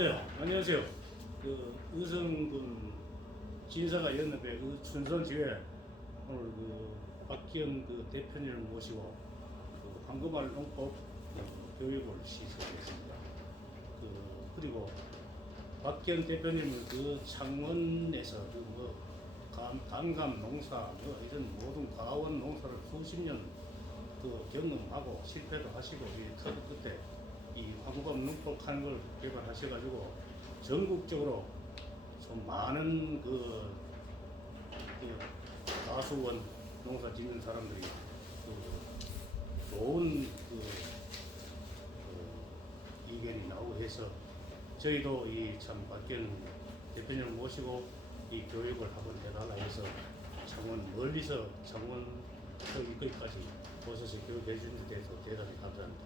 네, 안녕하세요. 의성군 진사가 연합회 춘선지회 오늘 박기영 대표님을 모시고 황금알 농법 교육을 시작했습니다. 그리고 박기영 대표님은 창원에서 단감 농사 이런 모든 과원 농사를 수십 년 경험하고 실패도 하시고 그때 이 황금 농법 하는 걸 개발하셔가지고 전국적으로 좀 많은 다수원 농사 짓는 사람들이 좋은 의견이 나오고 해서 저희도 참 박기현 대표님을 모시고 이 교육을 한번 해달라 해서 창원 멀리서 창원 여기까지 오셔서 교육해 주신 데 대해서 대단히 감사합니다.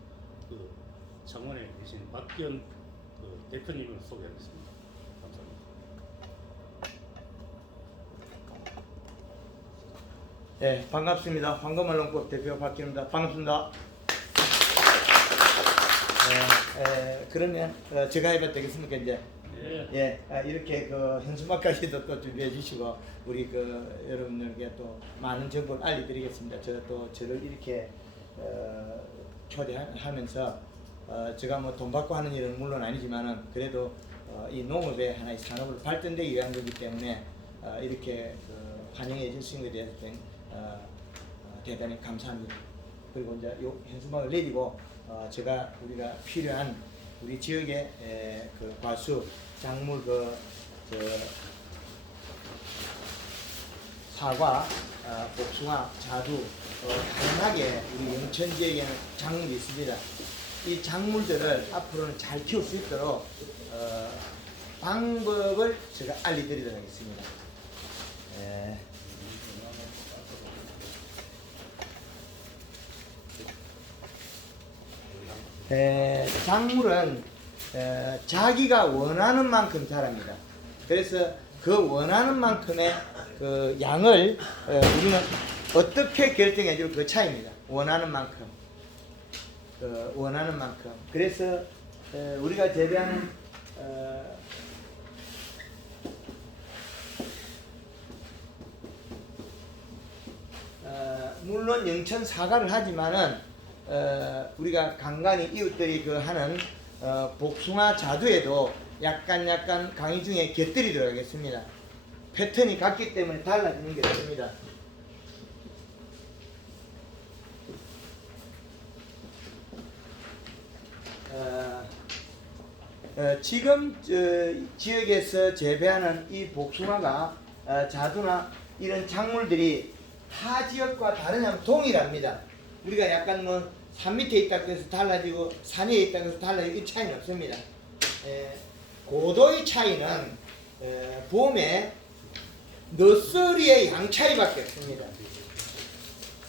창원에 계신 박기현 대표님을 소개하겠습니다. 감사합니다. 네, 반갑습니다. 황금알 농법 대표 박기현입니다. 반갑습니다. 그러면 제가 해봐도 되겠습니까 이제? 네. 이렇게 현수막까지도 또 준비해 주시고 우리 여러분들께 또 많은 정보를 알려드리겠습니다. 저를 이렇게 초대하면서 제가 뭐 돈 받고 하는 일은 물론 아니지만은 그래도 이 농업의 하나의 산업을 발전되기 위한 거기 때문에 이렇게 환영해 주신 것에 대해서 대단히 감사합니다. 그리고 이제 요 현수막을 내리고 우리가 필요한 우리 지역의 과수, 작물 사과, 복숭아, 자두 다양하게 우리 영천 지역에는 작물이 있습니다. 이 작물들을 앞으로는 잘 키울 수 있도록 방법을 제가 알려드리도록 하겠습니다. 작물은 자기가 원하는 만큼 자랍니다. 그래서 그 원하는 만큼의 양을 우리는 어떻게 결정해 줄 그 차이입니다. 원하는 만큼. 원하는 만큼. 그래서 우리가 재배하는 물론 영천 사과를 하지만은 우리가 간간히 이웃들이 하는 복숭아 자두에도 약간 강의 중에 곁들이도록 하겠습니다. 패턴이 같기 때문에 달라지는 게 없습니다. 지금 지역에서 재배하는 이 복숭아가 자두나 이런 작물들이 타 지역과 다르냐면 동일합니다. 우리가 약간 산 밑에 있다고 해서 달라지고 산 위에 있다고 해서 달라지고 이 차이는 없습니다. 고도의 차이는 봄에 너스리의 양 차이밖에 없습니다.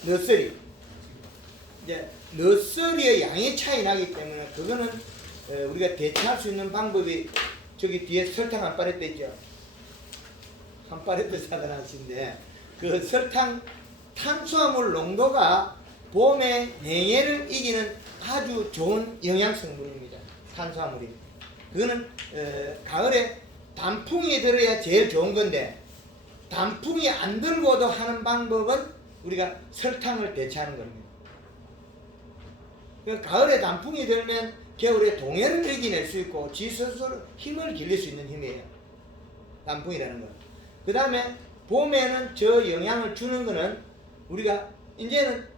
너스리. 이제 너스리의 양의 차이 나기 때문에 그거는 우리가 대체할 수 있는 방법이 저기 뒤에 설탕 한 파레트 있죠. 한 파레트 사다하신데 그 설탕 탄수화물 농도가 봄에 냉해를 이기는 아주 좋은 영양 성분입니다. 탄수화물이. 그거는 가을에 단풍이 들어야 제일 좋은 건데 단풍이 안 들고도 하는 방법은 우리가 설탕을 대체하는 겁니다. 그러니까 가을에 단풍이 들면 겨울에 동해를 이겨낼 수 있고 지 스스로 힘을 길릴 수 있는 힘이에요. 단풍이라는 건. 그 다음에 봄에는 저 영양을 주는 거는 우리가 이제는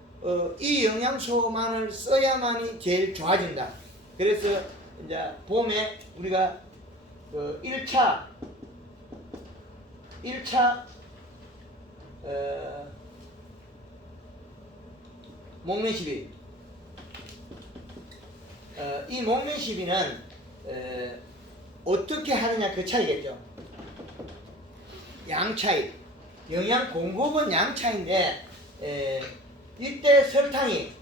이 영양소만을 써야만이 제일 좋아진다. 그래서 이제 봄에 우리가 1차 목매시비 이 목매시비는 어떻게 하느냐 그 차이겠죠. 양 차이. 영양 공급은 양 차이인데 이때 설탕이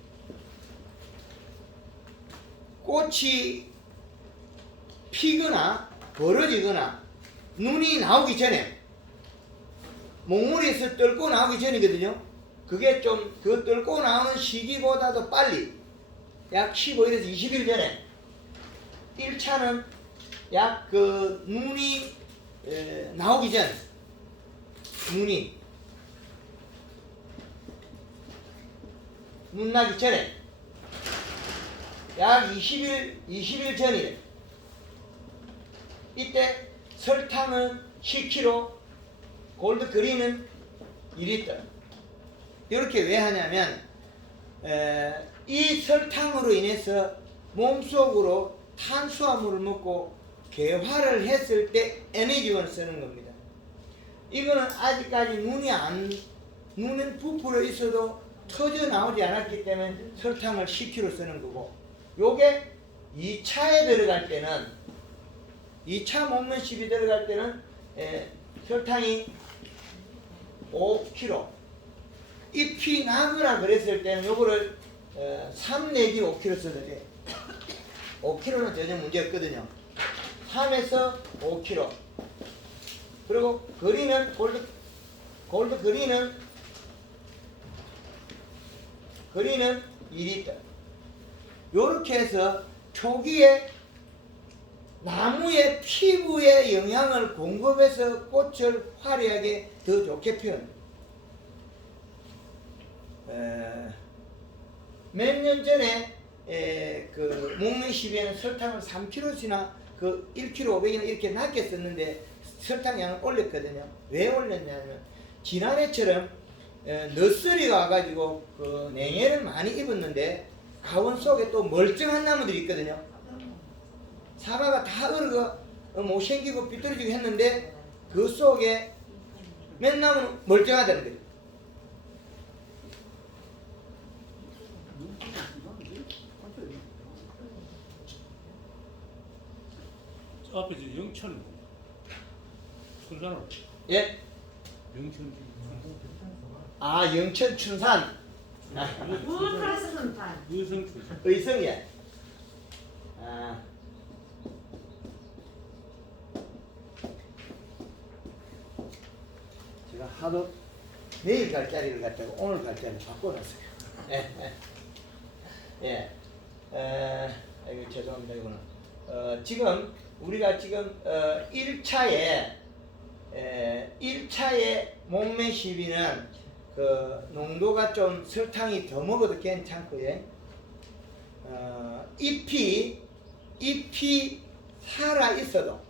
꽃이 피거나 벌어지거나 눈이 나오기 전에 목물에서 뜰고 나오기 전이거든요. 그게 좀 그 뜰고 나오는 시기보다도 빨리 약 15일에서 20일 전에 1차는 약 그 눈이 나오기 전, 눈 나기 전에 약 20일 전이래. 이때 설탕은 10kg, 골드 그린은 2리터. 이렇게 왜 하냐면 이 설탕으로 인해서 몸속으로 탄수화물을 먹고 개화를 했을 때 에너지원을 쓰는 겁니다. 이거는 아직까지 눈은 부풀어 있어도 터져 나오지 않았기 때문에 설탕을 10kg 쓰는 거고, 요게 2차에 들어갈 때는 2차 목면십이 들어갈 때는 설탕이 5kg, 잎이 나거나 그랬을 때는 요거를 3 내지 5kg 써도 돼. 5kg는 전혀 문제 없거든요. 3에서 5kg. 그리고 그린은 골드 그린은 2리터. 요렇게 해서 초기에 나무의 피부에 영향을 공급해서 꽃을 화려하게 더 좋게 표현. 몇 년 전에 그 목면십에는 설탕을 3kg씩이나 그 1kg 500이나 이렇게 낮게 썼는데 설탕 양을 올렸거든요. 왜 올렸냐면 지난해처럼 너스리가 와가지고 그 냉해를 많이 입었는데 가원 속에 또 멀쩡한 나무들이 있거든요. 사과가 다 얼어가 못생기고 삐뚤어지고 했는데 그 속에 몇 나무는 멀쩡하다는 거예요. 앞에 저 영천 춘산으로. 예? 영천 아, 영천 춘산. 의성 춘산. 의성이야. 아. 제가 하도 내일 갈 자리를 갖다가 오늘 갈 자리를 바꿔놨어요. 예. 아이고, 죄송합니다, 이거는. 지금, 우리가 지금, 1차에 목매 시비는 그 농도가 좀 설탕이 더 먹어도 괜찮고요. 잎이 살아 있어도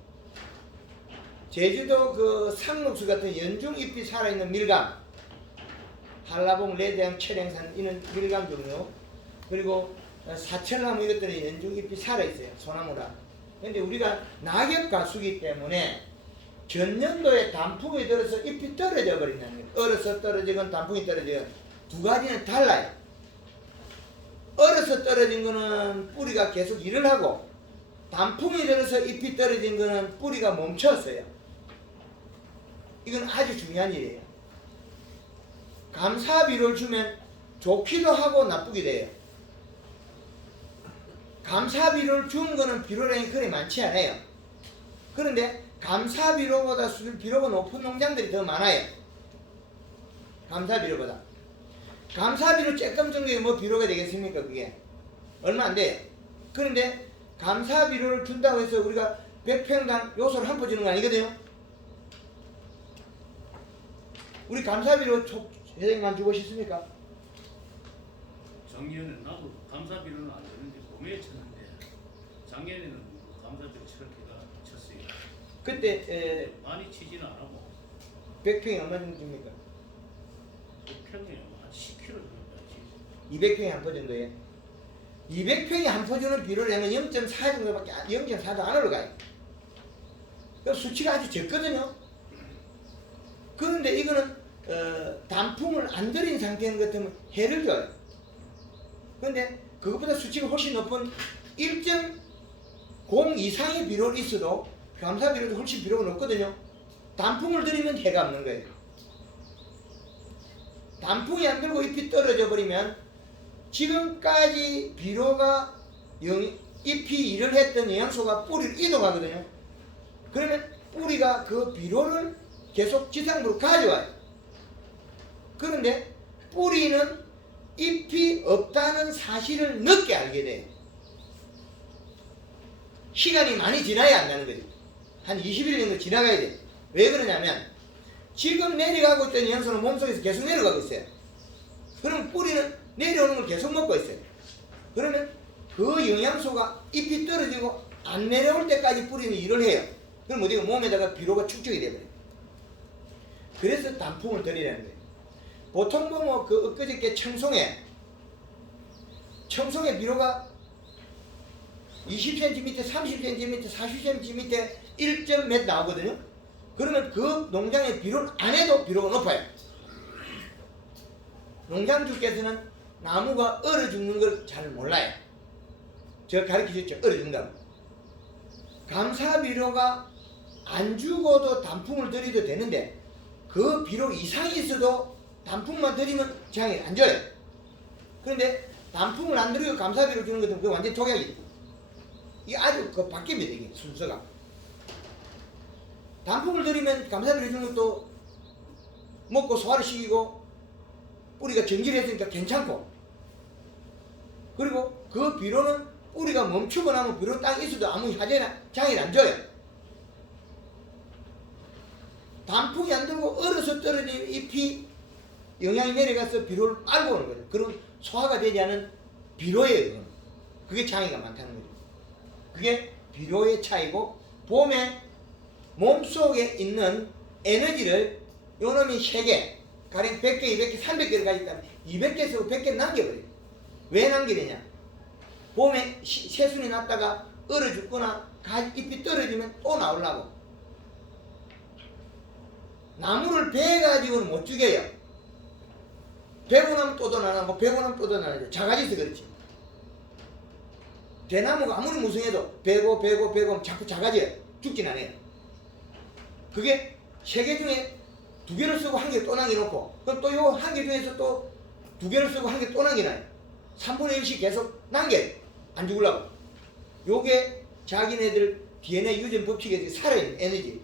제주도 그 상록수 같은 연중 잎이 살아있는 밀감, 한라봉, 레드향, 철행산 이런 밀감 종류, 그리고 사철나무 이것들은 연중 잎이 살아있어요. 소나무라. 근데 우리가 낙엽 가수기 때문에 전년도에 단풍이 들어서 잎이 떨어져 버린다는 거예요. 얼어서 떨어지건 단풍이 떨어지건 두 가지는 달라요. 얼어서 떨어진 거는 뿌리가 계속 일을 하고, 단풍이 들어서 잎이 떨어진 거는 뿌리가 멈췄어요. 이건 아주 중요한 일이에요. 감사비료를 주면 좋기도 하고 나쁘기도 해요. 감사비료를 준 거는 비료량이 그리 많지 않아요. 그런데 감사비료보다 수질비료가 높은 농장들이 더 많아요. 감사비료보다. 감사비료 쬐끔 정도에 뭐 비료가 되겠습니까? 그게 얼마 안 돼요. 그런데 감사비료를 준다고 해서 우리가 100평당 요소를 한 포 주는 거 아니거든요. 우리 감사비료 회장님만 주고 싶습니까? 작년에 나도 감사비료는 안 되는데 봄에 쳤는데 작년에는 감사비료 저렇게가 쳤어요. 그때 많이 치지는 않았고 100평이 얼마 정도 줍니까? 100평에 한 10kg 정도 되지. 200평이 한 포 정도에 200평이 한 포 주는 비료량은 0.4 정도밖에 0.4도 안 올라가요. 그 수치가 아주 적거든요. 그런데 이거는 단풍을 안 들인 상태인 것 같으면 해를 줘요. 그런데 그것보다 수치가 훨씬 높은 1.0 이상의 비료가 있어도 감사비료도 훨씬 비료가 높거든요. 단풍을 들이면 해가 없는 거예요. 단풍이 안 들고 잎이 떨어져 버리면 지금까지 비료가 잎이 일을 했던 영양소가 뿌리로 이동하거든요. 그러면 뿌리가 그 비료를 계속 지상부로 가져와요. 그런데 뿌리는 잎이 없다는 사실을 늦게 알게 돼요. 시간이 많이 지나야 한다는 거죠. 한 20일 정도 지나가야 돼. 왜 그러냐면 지금 내려가고 있던 영양소는 몸속에서 계속 내려가고 있어요. 그럼 뿌리는 내려오는 걸 계속 먹고 있어요. 그러면 그 영양소가 잎이 떨어지고 안 내려올 때까지 뿌리는 일을 해요. 그럼 어디가 몸에다가 비료가 축적이 돼버려요. 그래서 단풍을 들이라는 거예요. 보통 보면 그 엊그저께 청송에 비료가 20cm, 30cm, 40cm 1몇 나오거든요. 그러면 그 농장의 비료 안에도 비료가 높아요. 농장주께서는 나무가 얼어 죽는 걸 잘 몰라요. 제가 가르쳐줬죠. 얼어 죽는다고. 감사 비료가 안 죽어도 단풍을 들이도 되는데 그 비료 이상이 있어도 단풍만 들이면 장이 안 져요. 그런데 단풍을 안 들이고 감사 비료 주는 것은 그 완전 독약이죠. 이게 아주 그 바뀝니다. 이게 순서가. 단풍을 들이면 감사 비료 주는 것도 먹고 소화를 시키고 뿌리가 정질했으니까 괜찮고, 그리고 그 비료는 뿌리가 멈추고 나면 비료 땅에 있어도 아무 화재나 장애를 안 줘요. 단풍이 안 들고 얼어서 떨어진 잎이 영양이 내려가서 비료를 빨고 오는 거죠. 그런 소화가 되지 않은 비료예요. 그게 장애가 많다는 거죠. 그게 비료의 차이고, 봄에 몸속에 있는 에너지를 요놈이 3개, 가령 100개, 200개, 300개를 가졌다면 200개 쓰고 100개 남겨버려요. 왜 남기느냐? 봄에 새순이 났다가 얼어 죽거나 잎이 떨어지면 또 나오려고. 나무를 베가지고는 못 죽여요. 베고 나면 또 나나고, 베고 나면 또 나나죠. 작아져서 그렇지. 대나무가 아무리 무성해도 베고 자꾸 작아져요. 죽진 않아요. 그게 3개 중에 2개를 쓰고 1개 또 남겨놓고, 그럼 또 요 1개 중에서 또 2개를 쓰고 1개 또 남겨놔요. 3분의 1씩 계속 남겨요. 안 죽으려고. 요게 자기네들 DNA 유전 법칙에 살아있는 에너지.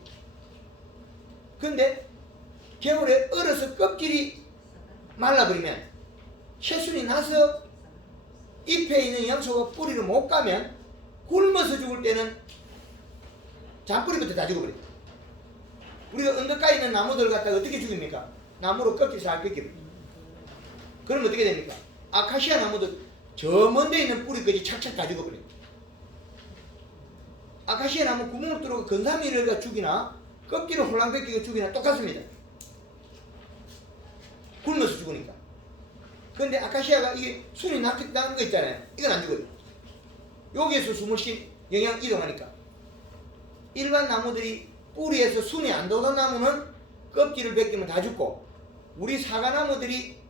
근데 겨울에 얼어서 껍질이 말라버리면, 새순이 나서 잎에 있는 영양소가 뿌리를 못 가면 굶어서 죽을 때는 잔뿌리부터 다 죽어버려요. 우리가 언덕가에 있는 나무들 갖다가 어떻게 죽입니까? 나무로 껍질 잘 벗겨버려요. 그럼 어떻게 됩니까? 아카시아 나무도 저 먼데 있는 뿌리까지 착착 다 죽어버려요. 아카시아 나무 구멍을 뚫고 건사미를 죽이나 껍질을 홀랑 벗기고 죽이나 똑같습니다. 굶어서 죽으니까. 근데 아카시아가 이게 순이 나는 거 있잖아요. 이건 안 죽어요. 여기에서 숨을 영양 이동하니까. 일반 나무들이 뿌리에서 순이 안 돋은 나무는 껍질을 벗기면 다 죽고, 우리 사과나무들이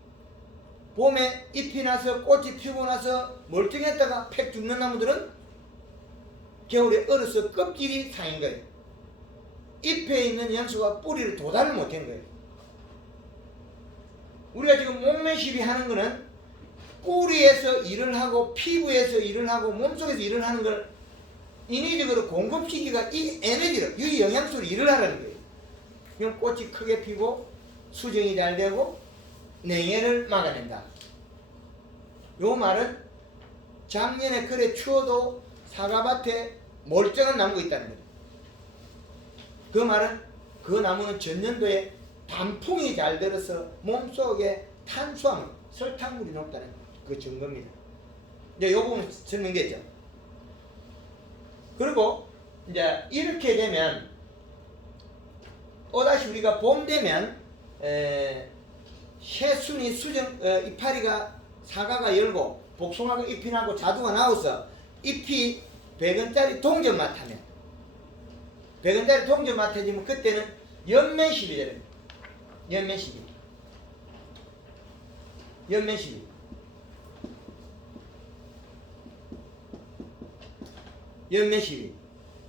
봄에 잎이 나서 꽃이 피고 나서 멀쩡했다가 팩 죽는 나무들은 겨울에 얼어서 껍질이 상인 거예요. 잎에 있는 영양소가 뿌리를 도달을 못한 거예요. 우리가 지금 몸매 시비하는 거는 뿌리에서 일을 하고 피부에서 일을 하고 몸속에서 일을 하는 걸 인위적으로 공급시키기가 이 에너지를, 이 영양소를 일을 하라는 거예요. 그럼 꽃이 크게 피고 수정이 잘 되고 냉해를 막아낸다. 요 말은 작년에 그래 추워도 사과밭에 멀쩡한 나무가 있다는 거죠. 그 말은 그 나무는 전년도에 단풍이 잘 들어서 몸속에 탄수화물, 설탕물이 높다는 그 증거입니다. 이제 요 부분 설명됐죠. 그리고 이제 이렇게 되면 또다시 우리가 봄 되면 새순이 수정 이파리가 사과가 열고 복숭아가 잎이 나고 자두가 나와서 잎이 100원짜리 동전맛 하면 100원짜리 동전맛 해지면 그때는 연매시비 되는 연매시비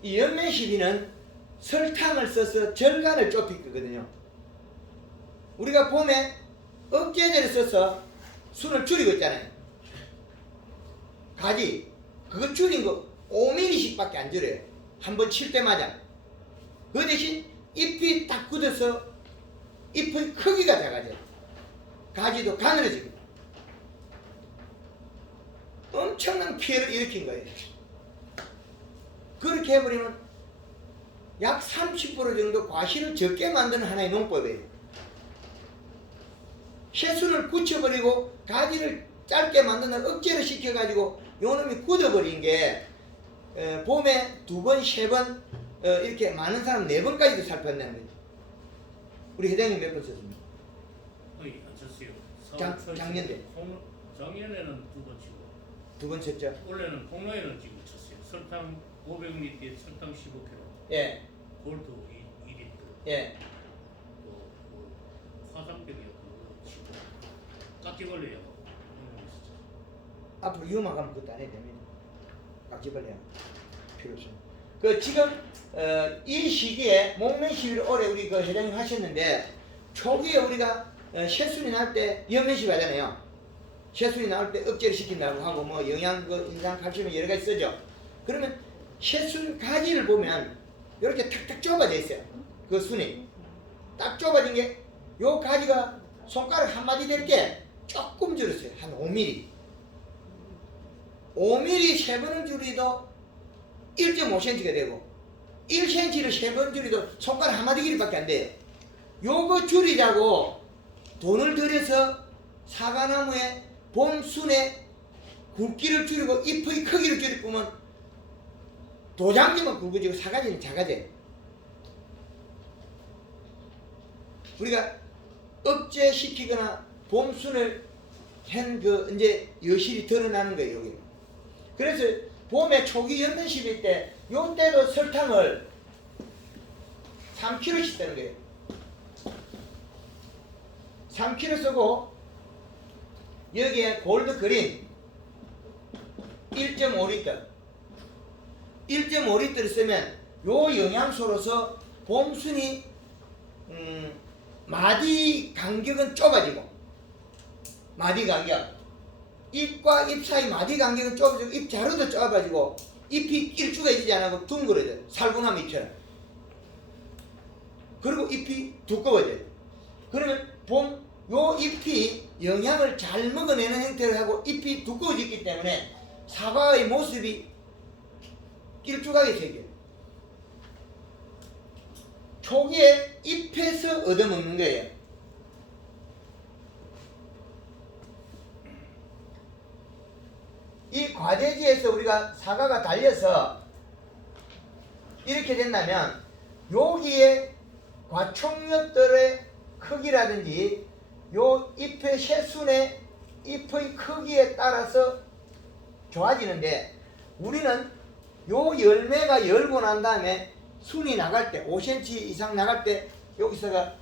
이 연매시비는 설탕을 써서 절간을 좁히거든요. 우리가 봄에 억제제를 써서 순을 줄이고 있잖아요. 가지 그거 줄인 거 5mm씩 밖에 안 줄여요. 한번 칠 때마다. 그 대신 잎이 딱 굳어서 잎의 크기가 작아져요. 가지도 가늘어지고 엄청난 피해를 일으킨 거예요. 그렇게 해버리면 약 30% 정도 과실을 적게 만드는 하나의 농법이에요. 새순을 굳혀버리고 가지를 짧게 만드는 억제를 시켜가지고 요놈이 굳어버린 게 봄에 2번, 3번 이렇게 많은 사람 4번까지도 살폈다는 거죠. 우리 회장님 몇 번 썼습니까? 거의 안 쳤어요. 작년 때. 작년에는 2번 치고 2번 쳤죠? 원래는 폭로에는 지금 쳤어요. 설탕 500ml에 설탕 15kg, 예, 골드 2리터, 예. 또 화산병이었던 거 치고 깍지벌레요. 앞으로 위험하면 그것도 안 해야 됩니다. 깍지벌레 필요 없습니다. 그 지금 이 시기에 목매 시비를 올해 우리 그 회장님 하셨는데 초기에 우리가 새순이 날 때 연면시 하잖아요. 새순이 나올 때 억제를 시킨다고 하고 뭐 영양 그 인상 칼슘이 여러 가지 쓰죠. 그러면 새순 가지를 보면 이렇게 탁탁 좁아져 있어요. 그 순이 딱 좁아진 게 요 가지가 손가락 한 마디 될 게 조금 줄었어요. 한 5mm. 5mm 3번을 줄이도 1.5cm가 되고 1cm를 3번 줄이도 손가락 한 마디 길이밖에 안 돼요. 요거 줄이자고 돈을 들여서 사과나무에 봄순에 굵기를 줄이고 잎의 크기를 줄이면 도장지만 굵어지고 사과지는 작아져요. 우리가 억제시키거나 봄순을 한 그 이제 여실히 드러나는 거예요. 여기. 그래서 봄에 초기 연면십일 때 요때도 설탕을 3kg씩 쓰는 거예요. 3kg 쓰고 여기에 골드 그린 1.5리터 1.5리터를 쓰면 요 영양소로서 봄순이 마디 간격은 좁아지고 마디 간격 잎과 잎 사이 마디 간격은 좁아지고 잎 자루도 좁아지고 잎이 길쭉해지지 않고 둥그러져요. 살구나무잎처럼. 그리고 잎이 두꺼워져요. 그러면 봄 요 잎이 영양을 잘 먹어내는 형태를 하고 잎이 두꺼워졌기 때문에 사과의 모습이 길쭉하게 생겨요. 초기에 잎에서 얻어먹는 거예요. 이 과대지에서 우리가 사과가 달려서 이렇게 된다면 여기에 과촉력들의 크기라든지 요 잎의 새순의 잎의 크기에 따라서 좋아지는데 우리는 요 열매가 열고 난 다음에 순이 나갈 때 5cm 이상 나갈 때 여기서가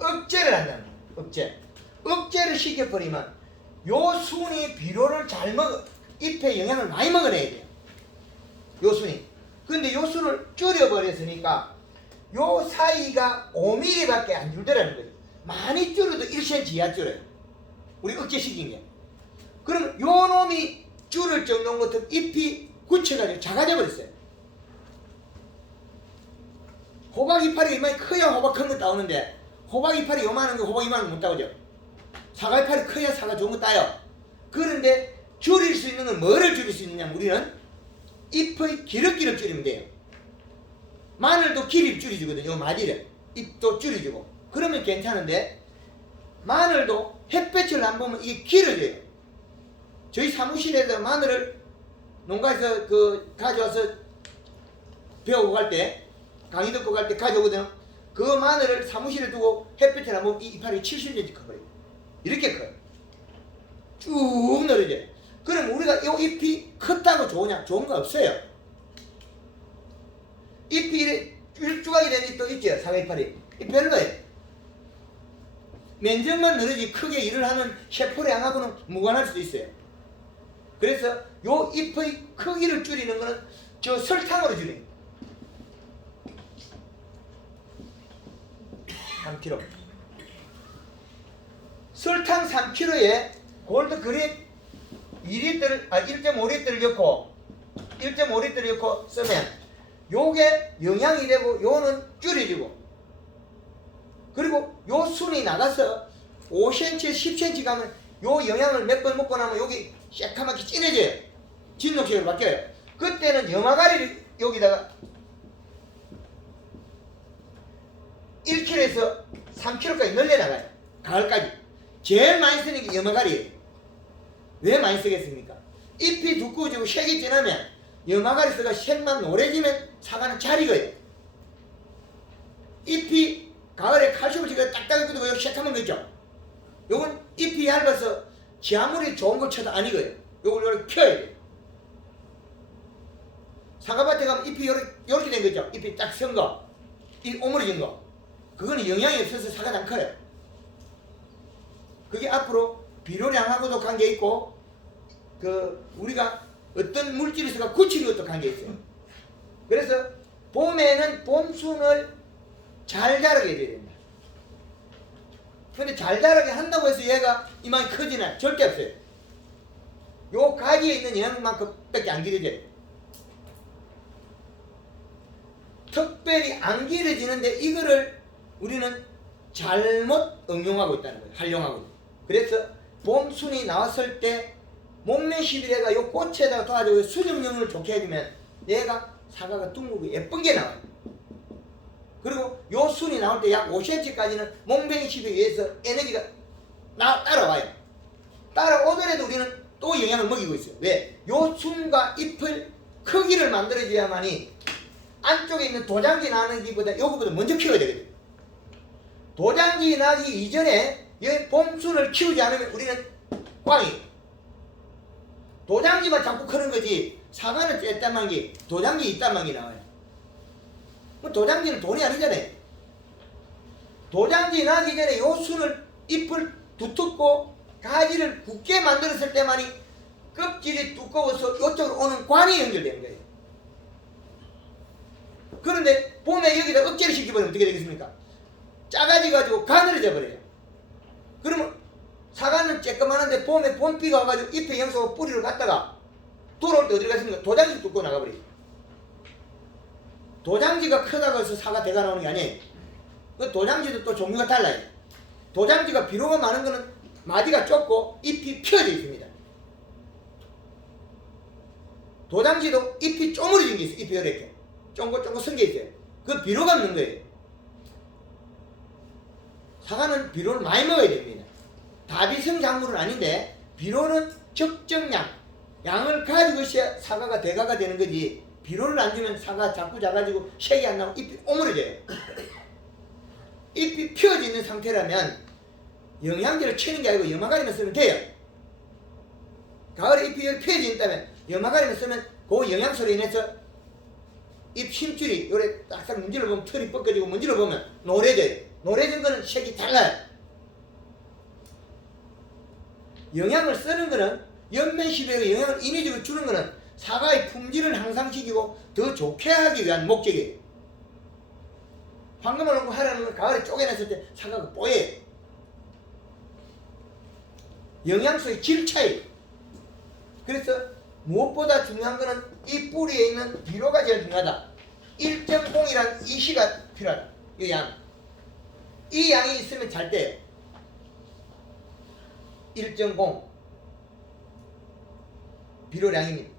억제를 한다는 거예요. 억제를 시켜버리면 요 순이 비료를 잘 먹어 잎에 영양을 많이 먹어내야 돼요. 요 순이. 근데 요 순을 줄여버렸으니까 요 사이가 5mm밖에 안 줄더라는 거예요. 많이 줄여도 1cm 이하 줄여요. 우리 억제시킨 게. 그럼 요 놈이 줄을 정도인 것처럼 잎이 굳혀가지고 작아져 버렸어요. 호박 이파리 이만히 커야 호박 큰 거 따오는데 호박 이파리 요만한 거 호박 이만한 거 못 따오죠. 사과 이파리 커야 사과 좋은 거 따요. 그런데 줄일 수 있는 건 뭐를 줄일 수 있느냐? 우리는 잎의 기름기를 줄이면 돼요. 마늘도 길이를 줄여주거든요. 요 마디를. 잎도 줄여주고. 그러면 괜찮은데 마늘도 햇볕을 안 보면 이게 길어져요. 저희 사무실에서 마늘을 농가에서 가져와서 배우고 갈 때 강의 듣고 갈 때 가져오거든요. 그 마늘을 사무실에 두고 햇볕을 안 보면 이 이파리 70cm 커버려요. 이렇게 커요. 쭉 늘어져요. 그럼 우리가 이 잎이 컸다고 좋으냐? 좋은 거 없어요. 잎이 이렇게 일주하게 된 잎도 있죠. 사과 이파리. 이 별로예요. 면적만 늘어지 크게 일을 하는 셰프의 양하고는 무관할 수도 있어요. 그래서 요 잎의 크기를 줄이는 거는 저 설탕으로 줄여요. 3kg. 설탕 3kg에 골드 그린 1.5리터를 넣고 1.5리터를 넣고 쓰면 요게 영양이 되고 요는 줄여지고 그리고 요 순이 나가서 5cm, 10cm 가면 요 영양을 몇 번 먹고 나면 여기 새카맣게 진해져요. 진녹색으로 바뀌어요. 그때는 염화가리를 여기다가 1kg에서 3kg까지 늘려나가요. 가을까지. 제일 많이 쓰는 게 염화가리예요. 왜 많이 쓰겠습니까? 잎이 두꺼워지고 색이 진하면 염화가리스가 색만 노래지면 사과는 잘 익어요. 잎이 가을에 칼슘을 지금 딱딱하거든요. 요 색하면 거 있죠? 요건 잎이 얇아서 지 아무리 좋은 걸 쳐도 안 익어요. 요걸 이렇게 펴야 돼요. 사과밭에 가면 잎이 요렇게 된 거죠? 잎이 딱 선 거, 이 오므려진 거. 그거는 영양이 없어서 사과가 안 커요. 그게 앞으로 비료량하고도 관계 있고, 우리가 어떤 물질이 있어가 굳히는 것도 관계 있어요. 그래서 봄에는 봄순을 잘 자라게 해줘야 된다. 근데 잘 자라게 한다고 해서 얘가 이만큼 커지나? 절대 없어요. 요 가지에 있는 영양만큼 밖에 안 길어져요. 특별히 안 길어지는데 이거를 우리는 잘못 응용하고 있다는 거예요. 활용하고 있어요. 그래서 봄순이 나왔을 때 목매시비래가 요 꽃에다가 도와주고 수정력을 좋게 해주면 얘가 사과가 둥글고 예쁜 게 나와요. 그리고 요 순이 나올 때 약 5cm까지는 목매시비에 의해서 에너지가 따라와요. 따라오더라도 우리는 또 영양을 먹이고 있어요. 왜? 요 순과 잎을 크기를 만들어줘야만이 안쪽에 있는 도장지 나는 기보다 요거보다 먼저 키워야 되거든요. 도장지 나기 이전에 이 봄순을 키우지 않으면 우리는 꽝이. 도장지만 자꾸 크는 거지 사과는 쬐딴만 게 도장지 이딴만 게 나와요. 도장지는 돈이 아니잖아요. 도장지 나기 전에 요 순을 잎을 두텁고 가지를 굳게 만들었을 때만이 껍질이 두꺼워서 이쪽으로 오는 관이 연결되는 거예요. 그런데 봄에 여기다 억제를 시켜버리면 어떻게 되겠습니까? 작아져가지고 가늘어져 버려요. 그러면 사과는 쬐끄만한데 봄에 봄비가 와가지고 잎에 영소가 뿌리를 갖다가 돌아올 때 어디로 갔습니까? 도장지 뚫고 나가버려요. 도장지가 크다고 해서 사과 대가 나오는 게 아니에요. 그 도장지도 또 종류가 달라요. 도장지가 비료가 많은 거는 마디가 좁고 잎이 펴져 있습니다. 도장지도 잎이 쪼무러진 게 있어요. 잎이 이렇게 쫑긋쫑긋 선 게 있어요. 그 비료가 없는 거예요. 사과는 비료를 많이 먹어야 됩니다. 다비성 작물은 아닌데 비료는 적정량, 양을 가지고 있어야 사과가 대가가 되는 거지. 비료를 안 주면 사과가 자꾸 작아지고 색이 안 나고 잎이 오므려져요. 잎이 펴져 있는 상태라면 영양제를 치는 게 아니고 염화가리만 쓰면 돼요. 가을에 잎이 펴져 있다면 염화가리만 쓰면 그 영양소로 인해서 잎 힘줄이 요래 딱딱 문질러 보면 털이 벗겨지고 문질러 보면 노래져요. 노래진 거는 색이 달라요. 영양을 쓰는 거는 연면시비에 영양을 인위적으로 주는 거는 사과의 품질을 향상시키고 더 좋게 하기 위한 목적이에요. 황금을 놓고 하라는 건 가을에 쪼개냈을 때 사과가 뽀예요. 영양소의 질 차이. 그래서 무엇보다 중요한 거는 이 뿌리에 있는 비료가 제일 중요하다. 1.0이란 이시가 필요하다. 이 양. 이 양이 있으면 잘 돼요. 1.0 비료량입니다.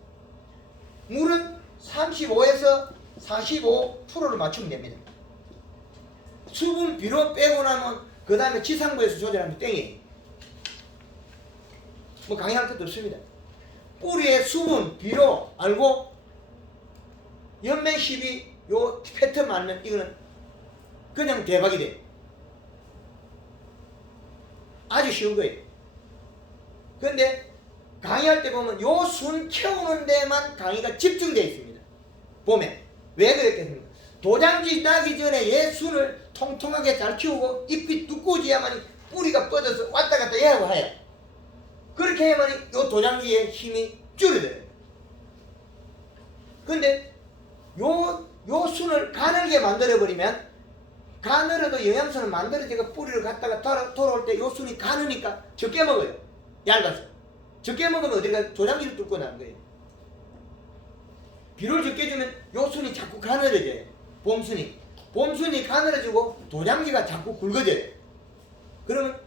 물은 35에서 45%를 맞추면 됩니다. 수분 비료 빼고 나면 그 다음에 지상부에서 조절하면 땡이에요. 뭐 강의할 것도 없습니다. 뿌리에 수분, 비료 알고 연맹 12 요 패턴 알면 이거는 그냥 대박이 돼요. 아주 쉬운 거예요. 그런데 강의할 때 보면 요 순 키우는 데만 강의가 집중되어 있습니다. 봄에. 왜 그랬겠습니까? 도장지 나기 전에 얘 순을 통통하게 잘 키우고 잎이 두꺼워져야만 뿌리가 뻗어서 왔다 갔다 해야 하고 해요. 그렇게 해야만 요 도장지의 힘이 줄어들어요. 근데 요 순을 가늘게 만들어버리면 가늘어도 영양소는 만들어지고 뿌리를 갖다가 돌아올 때 요 순이 가느니까 적게 먹어요. 얇아서. 적게 먹으면 어디가 도장지를 뚫고 나는 거예요. 비료를 적게 주면 요 순이 자꾸 가늘어져요. 봄순이. 봄순이 가늘어지고 도장지가 자꾸 굵어져요. 그러면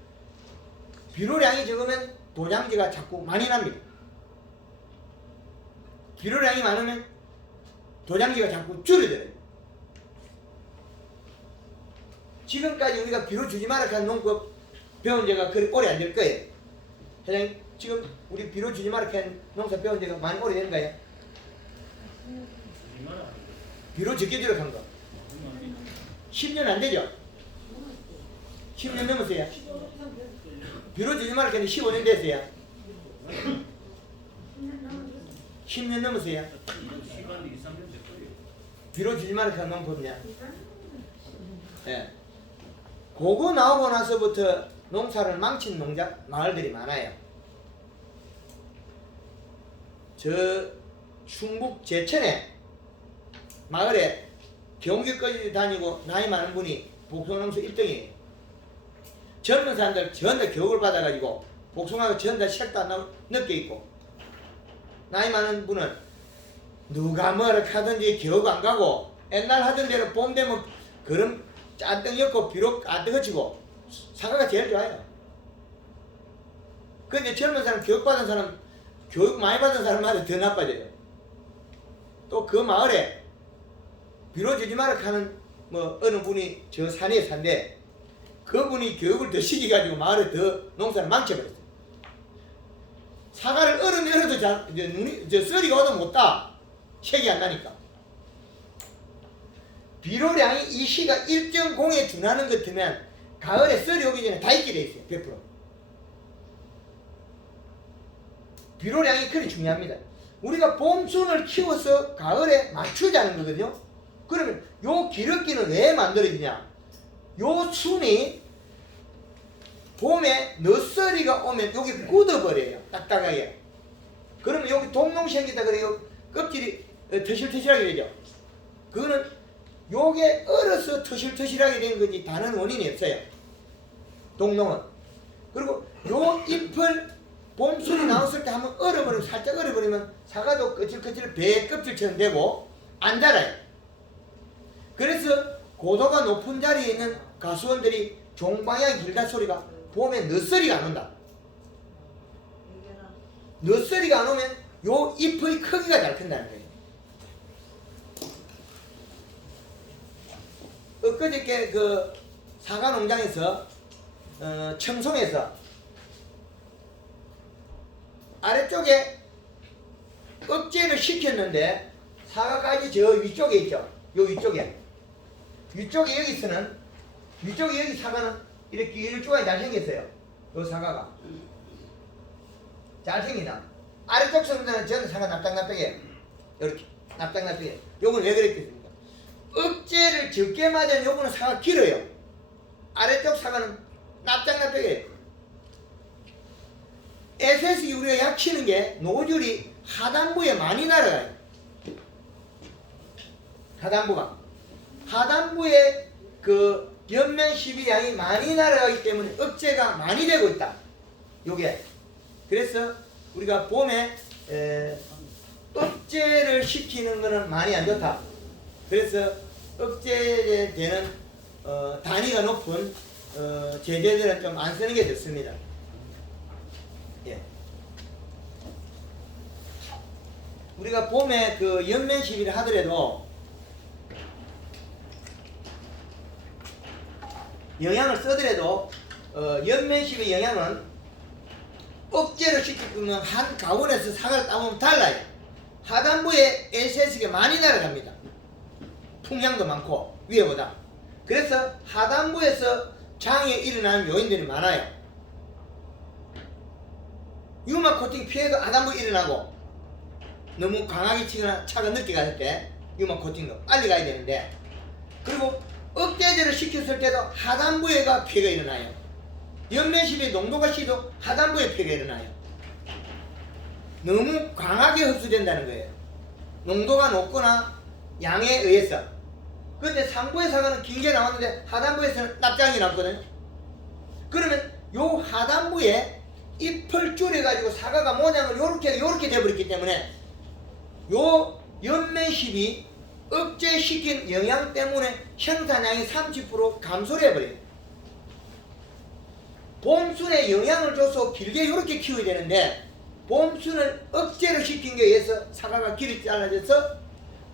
비료량이 적으면 도장지가 자꾸 많이 납니다. 비료량이 많으면 도장지가 자꾸 줄어들어요. 지금까지 우리가 비료 주지 마라 한 농법 배운 지가 그리 오래 안 될 거예요. 회장님, 지금 우리 비료 주지 마라 한 농사 배운 지가 많이 오래된가요? 비료 적게 들어간 거 10년 안 되죠? 10년 넘었어요. 비료 주지 마라 했는데 15년 됐어요. 10년 넘었어요. 비료 주지 마라 한 농법이냐? 예. 그거 나오고 나서부터 농사를 망친 마을들이 많아요. 저 충북 제천에 마을에 경기까지 다니고 나이 많은 분이 복숭아농사 1등이에요. 젊은 사람들 전부 교육을 받아가지고 복숭아가 전부 색도 안 나고 늦게 있고, 나이 많은 분은 누가 뭐를 하든지 교육 안 가고 옛날 하던 대로 봄 되면 그럼 짠떡 엮고 비록 안 뜨거치고 사과가 제일 좋아요. 근데 젊은 사람, 교육받은 사람, 교육 많이 받은 사람마다 더 나빠져요. 또 그 마을에 비료 주지 마라 하는 뭐 어느 분이 저 산에 산대, 그분이 교육을 더 시켜가지고 마을에 더 농사를 망쳐버렸어요. 사과를 얼어내려도 눈이 썰이가 오도 못 따. 색이 안 나니까. 비료량이 이 시가 일정 공에 준하는 것 같으면 가을에 썰이 오기 전에 다 익게 돼 있어요. 100%. 비료량이 그리 중요합니다. 우리가 봄순을 키워서 가을에 맞추자는 거거든요. 그러면 요 기름기는 왜 만들어지냐? 요 순이 봄에 너스리가 오면 여기 굳어버려요. 딱딱하게. 그러면 여기 동농 생기다 그래요. 껍질이 터실터실하게 되죠. 그거는 요게 얼어서 터실터실하게 된 거지 다른 원인이 없어요. 동농은. 그리고 요 잎을 봄순이 나왔을 때 한번 얼어버리면, 살짝 얼어버리면 사과도 거칠거칠 배 껍질처럼 되고 안 자라요. 그래서 고도가 높은 자리에 있는 가수원들이 종방향이 길다 소리가 봄에 너스리가 안 온다. 너스리가 안 오면 요 잎의 크기가 잘 큰다는 거예요. 엊그저께 그 사과 농장에서 청송에서 아래쪽에 억제를 시켰는데 사과까지 저 위쪽에 있죠. 요 위쪽에 여기서는 위쪽에 여기 사과는 이렇게 일조가 잘생겼어요. 요 사과가 잘생기나. 아래쪽 선들은 저는 사과 납작납작해요. 이렇게 납작납작해요. 요건 왜 그랬겠습니까? 억제를 적게 맞으면 요거는 사과 길어요. 아래쪽 사과는 납작납작해요. SS 우리가 약치는 게 노즐이 하단부에 많이 날아가요. 하단부에 그 옆면 12양이 많이 날아가기 때문에 억제가 많이 되고 있다. 요게. 그래서 우리가 봄에 억제를 시키는 거는 많이 안 좋다. 그래서 억제되는 단위가 높은 제재들은 좀 안 쓰는 게 좋습니다. 예. 우리가 봄에 그 옆면 시비를 하더라도 영양을 쓰더라도 옆면 시비 영양은 억제로 시키면 한 가운에서 사과를 따보면 달라요. 하단부에 SS가 많이 날아갑니다. 풍량도 많고 위에보다. 그래서 하단부에서 장에 일어나는 요인들이 많아요. 유막 코팅 피해도 하단부에 일어나고, 너무 강하게 치거나 차가 늦게 갔을 때 유막 코팅도 빨리 가야 되는데, 그리고 억제제를 시켰을 때도 하단부에가 피해가 일어나요. 옆면십의 농도가 시도 하단부에 피해가 일어나요. 너무 강하게 흡수된다는 거예요. 농도가 높거나 양에 의해서. 근데 상부의 사과는 긴 게 나왔는데 하단부에서는 납작이 나왔거든요. 그러면 요 하단부에 잎을 줄여가지고 사과가 모양을 요렇게 돼버렸기 때문에 요 옆면십이 억제시킨 영양 때문에 생산량이 30% 감소를 해버려요. 봄순에 영양을 줘서 길게 요렇게 키워야 되는데 봄순을 억제로 시킨 게 의해서 사과가 길이 잘라져서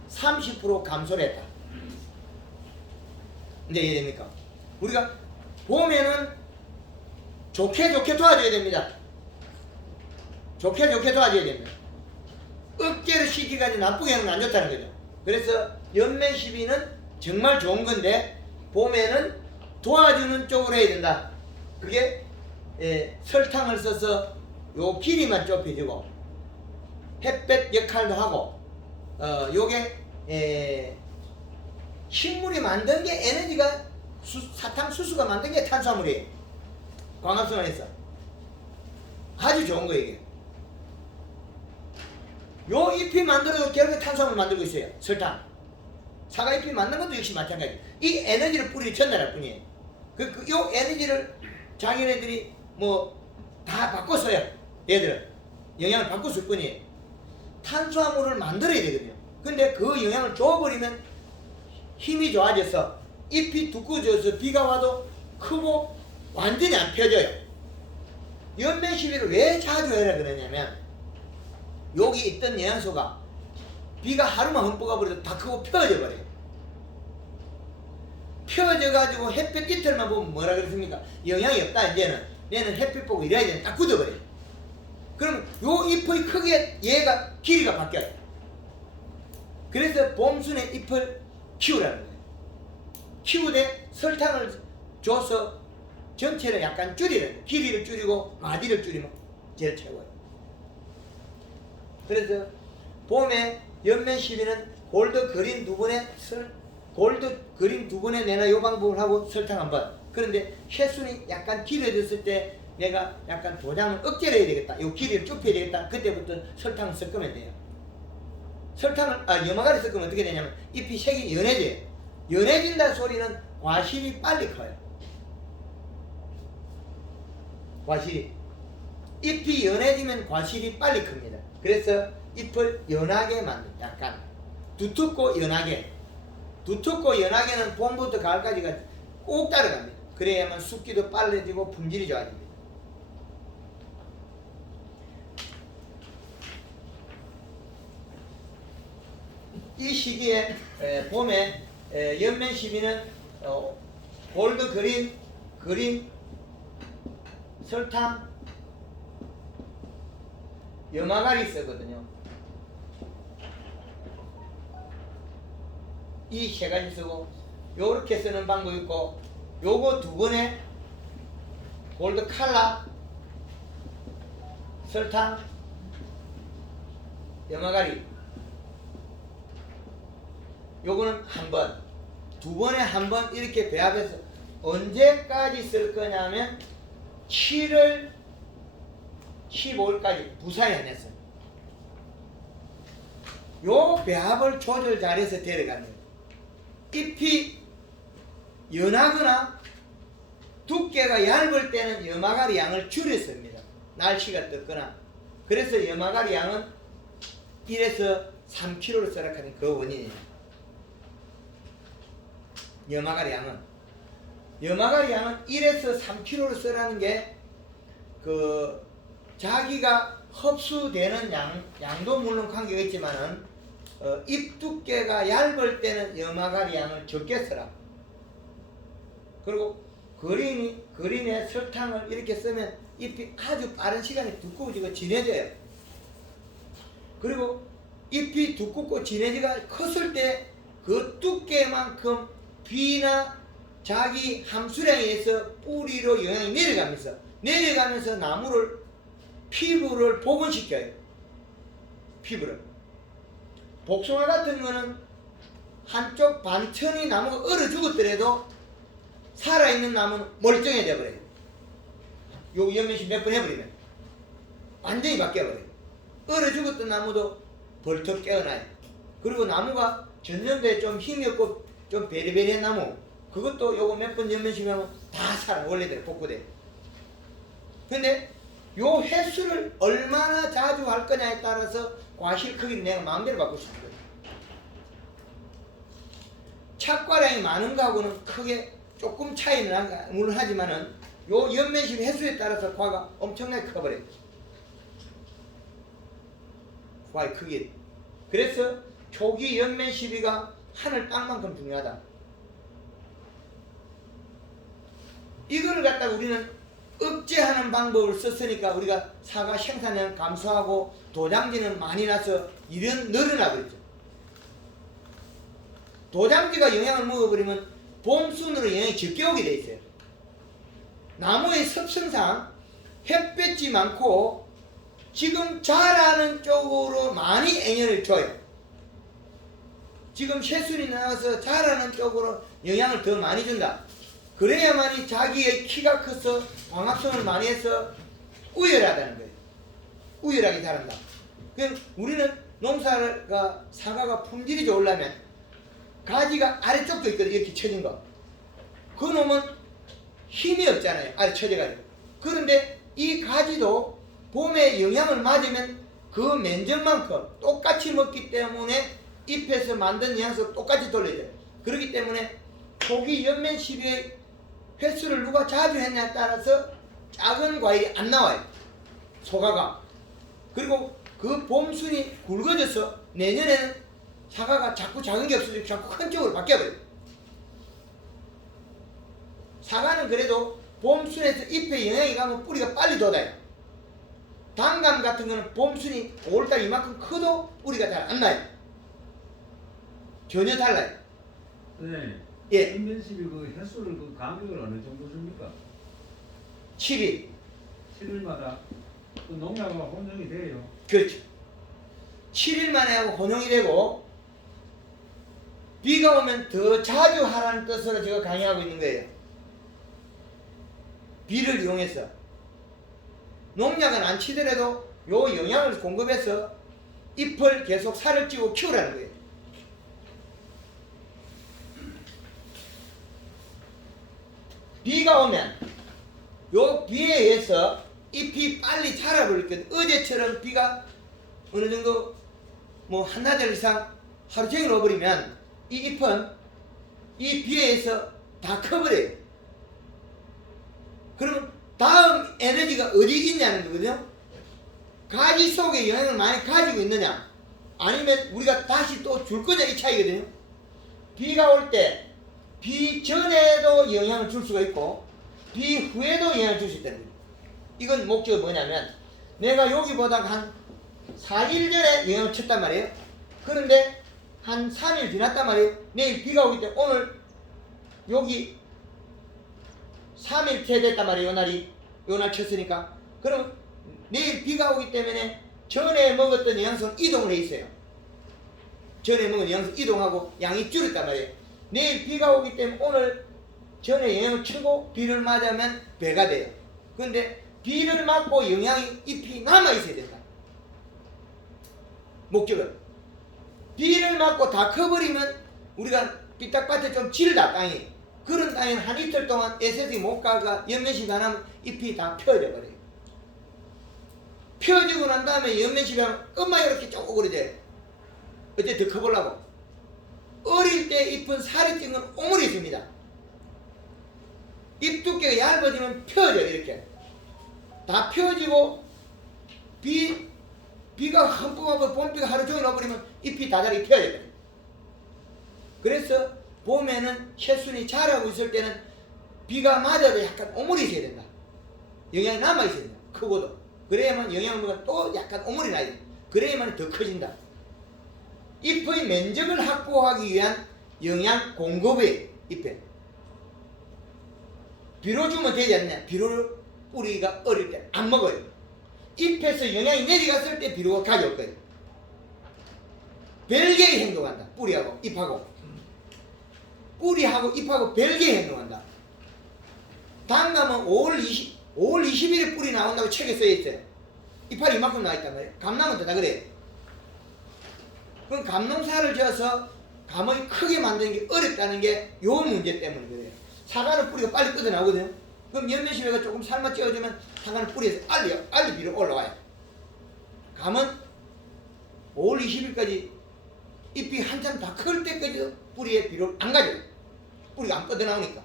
30% 감소를 했다. 이제 이해됩니까? 우리가 봄에는 좋게 도와줘야 됩니다. 좋게 도와줘야 됩니다. 억제로 시키기까지 나쁘게 하는 건 안 좋다는 거죠. 그래서 연면 시비는 정말 좋은 건데 봄에는 도와주는 쪽으로 해야 된다. 그게 설탕을 써서 요 길이만 좁혀주고 햇볕 역할도 하고 요게 식물이 만든 게 에너지가 사탕수수가 만든 게 탄수화물이에요. 광합성에서 아주 좋은 거예요. 이게 요 잎이 만들어도 결국에 탄수화물 만들고 있어요. 설탕. 사과 잎이 만든 것도 역시 마찬가지. 이 에너지를 뿌리에 전달할 뿐이에요. 요 에너지를 자기네들이 뭐 다 바꿨어요. 얘들은 영양을 바꿨을 뿐이에요. 탄수화물을 만들어야 되거든요. 근데 그 영양을 줘버리면 힘이 좋아져서 잎이 두꺼워져서 비가 와도 크고 완전히 안 펴져요. 연면 시비를 왜 자주 해라 그러냐면 여기 있던 영양소가 비가 하루만 흠뻑 버려도 다 크고 펴져 버려요. 펴져 가지고 햇볕 이틀만 보면 뭐라 그랬습니까? 영양이 없다. 이제는 얘는 햇빛 보고 이래야 되는 딱 굳어버려요. 그럼 요 잎의 크기에 얘가 길이가 바뀌어요. 그래서 봄순에 잎을 키우라는 거예요. 키우되 설탕을 줘서 전체를 약간 줄이는 거예요. 길이를 줄이고 마디를 줄이면 제일 최고예요. 그래서 봄에 연면 시비는 골드 그린 두 번에 내나 요 방법을 하고 설탕 한 번. 그런데 해순이 약간 길어졌을 때 내가 약간 도장을 억제를 해야 되겠다. 요 길이를 좁혀야 되겠다. 그때부터 설탕을 섞으면 돼요. 염화가리 섞으면 어떻게 되냐면 잎이 색이 연해져요. 연해진다는 소리는 과실이 빨리 커요. 과실이. 잎이 연해지면 과실이 빨리 큽니다. 그래서 잎을 연하게 만든 약간 두텁고 연하게. 두텁고 연하게는 봄부터 가을까지가 꼭 따라갑니다. 그래야만 숫기도 빨라지고 품질이 좋아집니다. 이 시기에 봄에 연면 시비는 골드 그린 설탕 염화가리 쓰거든요. 이 세 가지 쓰고 요렇게 쓰는 방법이 있고 요거 두 번에 골드 칼라 설탕 염화가리 요거는 한 번, 두 번에 한 번 이렇게 배합해서 언제까지 쓸 거냐면 7월 15일까지 부산에 해냈어요. 요 배합을 조절 잘해서 데려가는 잎이 연하거나 두께가 얇을 때는 염화가리 양을 줄였습니다. 날씨가 떴거나. 그래서 염화가리 양은 1에서 3kg를 써라하는 그 원인이에요. 염화가리 양은 1에서 3kg를 쓰라는 게 자기가 흡수되는 양도 물론 관계가 있지만은 잎 두께가 얇을 때는 염화가리 양을 적게 쓰라. 그리고 그린에 설탕을 이렇게 쓰면 잎이 아주 빠른 시간에 두꺼워지고 진해져요. 그리고 잎이 두껍고 진해지가 컸을 때 그 두께만큼 비나 자기 함수량에 의해서 뿌리로 영향이 내려가면서 피부를 복원시켜요. 피부를. 복숭아 같은 거는 한쪽 반천이 나무가 얼어 죽었더라도 살아있는 나무는 멀쩡해져 버려요. 요 연면식 몇 번 해버리면 완전히 바뀌어버려요. 얼어 죽었던 나무도 벌떡 깨어나요. 그리고 나무가 전년도에 좀 힘이 없고 좀 베리베리한 나무 그것도 요거 몇 번 연면식 하면 다 살아. 원래대로 복구돼요. 근데 요 횟수를 얼마나 자주 할 거냐에 따라서 과실 크기를 내가 마음대로 바꿀 수 있는 거예요. 착과량이 많은 거하고는 크게 조금 차이는 물론 하지만은 요 연면식 횟수에 따라서 과가 엄청나게 커버려요. 과의 크기. 그래서 초기 연면 시비가 하늘 땅만큼 중요하다. 이걸 갖다가 우리는 억제하는 방법을 썼으니까 우리가 사과 생산량 감소하고 도장지는 많이 나서 이런 늘어나 버렸죠. 도장지가 영향을 먹어버리면 봄순으로 영향이 적게 오게 돼 있어요. 나무의 습성상 햇볕이 많고 지금 자라는 쪽으로 많이 영향을 줘요. 지금 새순이 나와서 자라는 쪽으로 영향을 더 많이 준다. 그래야만이 자기의 키가 커서 광합성을 많이 해서 우열하다는 거예요. 우열하게 자란다. 그럼 우리는 농사가 사과가 품질이 좋으려면 가지가 아래쪽도 있거든요. 이렇게 쳐진 거. 그 놈은 힘이 없잖아요. 아래 쳐져가지고. 그런데 이 가지도 봄에 영향을 맞으면 그 면적만큼 똑같이 먹기 때문에 잎에서 만든 영양소 똑같이 돌려져요. 그렇기 때문에 초기 연면 시비의 횟수를 누가 자주 했냐에 따라서 작은 과일이 안 나와요. 소가가. 그리고 그 봄순이 굵어져서 내년에는 사과가 자꾸 작은 게 없어지고 자꾸 큰 쪽으로 바뀌어버려요. 사과는 그래도 봄순에서 잎에 영향이 가면 뿌리가 빨리 돋아요. 단감 같은 거는 봄순이 5월달 이만큼 커도 뿌리가 잘 안 나요. 전혀 달라요. 네. 예. 연면시비 그 횟수를 그 간격을 어느 정도 줍니까? 7일. 7일마다 그 농약과 혼용이 돼요. 그렇죠. 7일 만에 하고 혼용이 되고 비가 오면 더 자주 하라는 뜻으로 제가 강의하고 있는 거예요. 비를 이용해서 농약은 안 치더라도 요 영양을 공급해서 잎을 계속 살을 찌고 키우라는 거예요. 비가 오면 요 비에 의해서 잎이 빨리 자라버리거든. 어제처럼 비가 어느 정도 뭐 한나절 이상 하루 종일 오버리면 이 잎은 이 비에 의해서 다 커버려요. 그러면 다음 에너지가 어디 있냐는 거거든요. 가지 속에 영향을 많이 가지고 있느냐 아니면 우리가 다시 또 줄 거냐 이 차이거든요. 비가 올 때 비 전에도 영향을 줄 수가 있고 비 후에도 영향을 줄 수 있다는 거예요. 이건 목적이 뭐냐면 내가 여기보다 한 4일 전에 영향을 쳤단 말이에요. 그런데 한 3일 지났단 말이에요. 내일 비가 오기 때문에 오늘 여기 3일째 됐단 말이에요. 요날 쳤으니까. 그럼 내일 비가 오기 때문에 전에 먹었던 영양소는 이동을 해 있어요. 전에 먹은 영양소 이동하고 양이 줄었단 말이에요. 내일 비가 오기 때문에 오늘 전에 영향을 치고 비를 맞으면 배가 돼요. 그런데 비를 맞고 영양이 잎이 남아 있어야 된다. 목적은 비를 맞고 다 커버리면 우리가 삐딱밭에 좀 질다 땅이. 그런 땅에는 한 이틀 동안 에세스 못 가가 연면시비 안 하면 잎이 다 펴져 버려요. 펴지고 난 다음에 연면시비 하면 엄마 이렇게 쪼그러져요. 어째 더 커보려고. 어릴 때 잎은 살이 찐 건 오물이 있습니다. 잎 두께가 얇아지면 펴져요. 이렇게 다 펴지고 비가 흠뻑 와서 봄비가 하루 종일 와버리면 잎이 다자리 펴져요. 그래서 봄에는 새순이 자라고 있을 때는 비가 맞아도 약간 오물이 있어야 된다. 영양이 남아있어야 된다. 크고도. 그래야만 영양분가 또 약간 오물이 나야 된다. 그래야만 더 커진다. 잎의 면적을 확보하기 위한 영양 공급이에요. 잎에. 비료 주면 되지 않냐. 비료를 뿌리가 어릴 때 안 먹어요. 잎에서 영양이 내려갔을 때 비료가 가져올 거예요. 별개의 행동한다. 뿌리하고 잎하고. 뿌리하고 잎하고 별개의 행동한다. 단감은 5월 20일에 뿌리 나온다고 책에 써있어요. 이파리 이만큼 나와있단 말이에요. 감나무도 다 그래요. 그럼 감농사를 지어서 감을 크게 만드는 게 어렵다는 게 요 문제 때문에 그래요. 사과는 뿌리가 빨리 뻗어나오거든요. 그럼 연면시비가 조금 삶아 찌어주면 사과는 뿌리에서 빨리 비로 올라와요. 감은 5월 20일까지 잎이 한참 다 클 때까지도 뿌리에 비료를 안 가져요. 뿌리가 안 뻗어나오니까.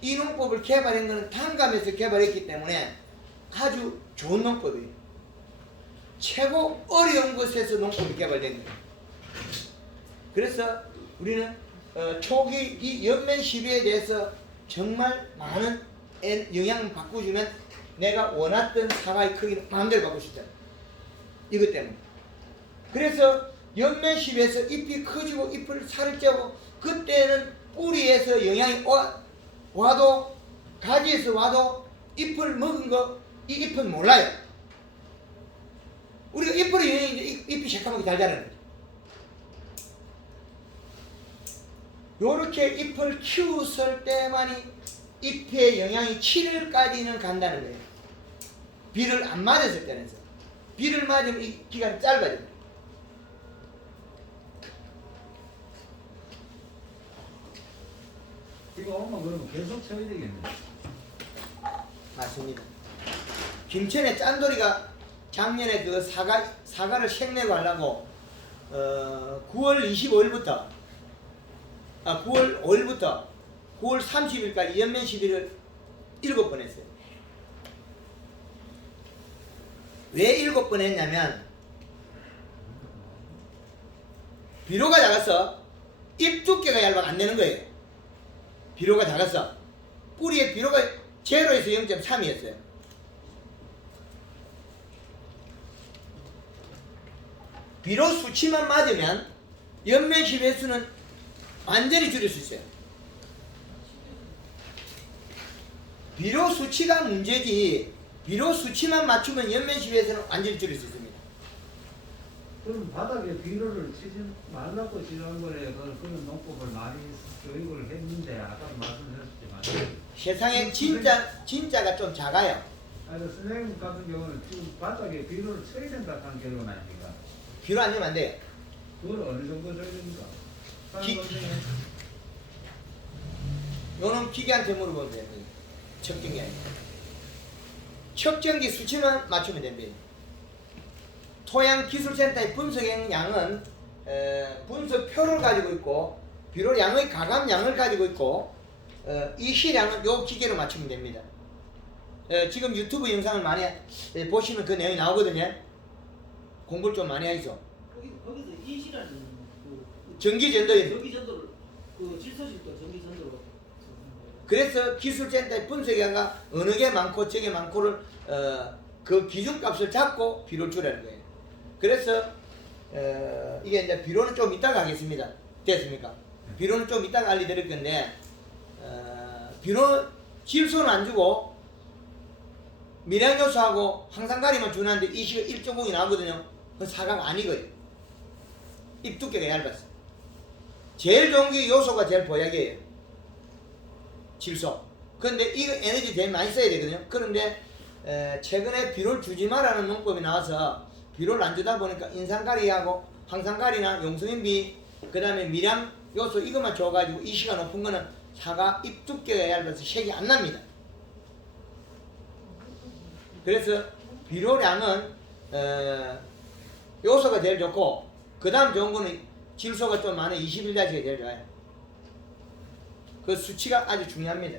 이 농법을 개발한 것은 단감에서 개발했기 때문에 아주 좋은 농법이에요. 최고 어려운 곳에서 농법이 개발된 거예요. 그래서 우리는 초기 이 연면 시비에 대해서 정말 많은 영향을 바꿔주면 내가 원했던 사과의 크기를 마음대로 바꿀 수 있다. 이것 때문에. 그래서 연면 시비에서 잎이 커지고 잎을 살을 째고 그때는 뿌리에서 영향이 와도 가지에서 와도 잎을 먹은 거 이 잎은 몰라요. 우리가 잎으로 영향이 잎이 새까맣게 잘 자라는 거죠. 요렇게 잎을 키웠을 때만이 잎의 영향이 7일까지는 간다는 거예요. 비를 안 맞았을 때는. 비를 맞으면 이 기간이 짧아져요. 이거 엄마 그러면 계속 쳐야 되겠네. 맞습니다. 김천의 짠돌이가 작년에 그 사과를 생내고 하려고 9월 25일부터 9월 5일부터 9월 30일까지 연면 시비를 7번 했어요. 왜 7번 했냐면 비료가 작아서 잎 두께가 얇아 안 되는 거예요. 비료가 작아서 뿌리의 비료가 제로에서 0.3이었어요. 비료 수치만 맞으면 연면 시비의 수는 완전히 줄일 수 있어요. 비료 수치가 문제지 비료 수치만 맞추면 연면 시비에서는 완전히 줄일 수 있습니다. 그럼 바닥에 비료를 치지 말라고 지난 거래. 그런 농법을 많이 교육을 했는데 아까 말씀하셨지만 세상에 진짜가 좀 작아요. 아니 선생님 같은 경우는 지금 바닥에 비료를 쳐야 된다 한 결론 아닙니까? 비료 안 주면 안 돼요. 그걸 어느 정도 줘야 됩니까? 요놈 기계한테 물어보면 돼요. 척경기 아니에요. 척경기 수치만 맞추면 됩니다. 토양기술센터의 분석량은 분석표를 가지고 있고 비료 양의 가감량을 가지고 있고 이 시량은 요 기계로 맞추면 됩니다. 지금 유튜브 영상을 많이 보시면 그 내용이 나오거든요. 공부를 좀 많이 하이소. 거기서 이시라는 전기전도인. 전기전도를 질소식도 전기전도로. 그래서 기술센터의 분석량가 어느 게 많고 저게 많고를 그 기준값을 잡고 비료를 주라는 거예요. 그래서 이게 이제 비료는 좀 이따가 하겠습니다. 됐습니까? 비료는 좀 이따가 알려드릴 건데 비료 질소는 안 주고 미량요소하고 항산가리만 주는데 이 시가 1.0이 나오거든요. 그건 사과가 아니거든요. 잎 두께가 얇았어. 제일 좋은 게 요소가 제일 보약이에요. 질소. 그런데 이거 에너지 제일 많이 써야 되거든요. 그런데 최근에 비료를 주지 마라는 농법이 나와서 비료를 안 주다 보니까 인산가리하고 항산가리나 용성인비 그 다음에 미량 요소 이것만 줘가지고 이 시가 높은 거는 사과 잎 두께가 얇아서 색이 안 납니다. 그래서 비료량은 요소가 제일 좋고 그 다음 좋은 거는 질소가 좀 많은 21-가 제일 좋아요. 그 수치가 아주 중요합니다.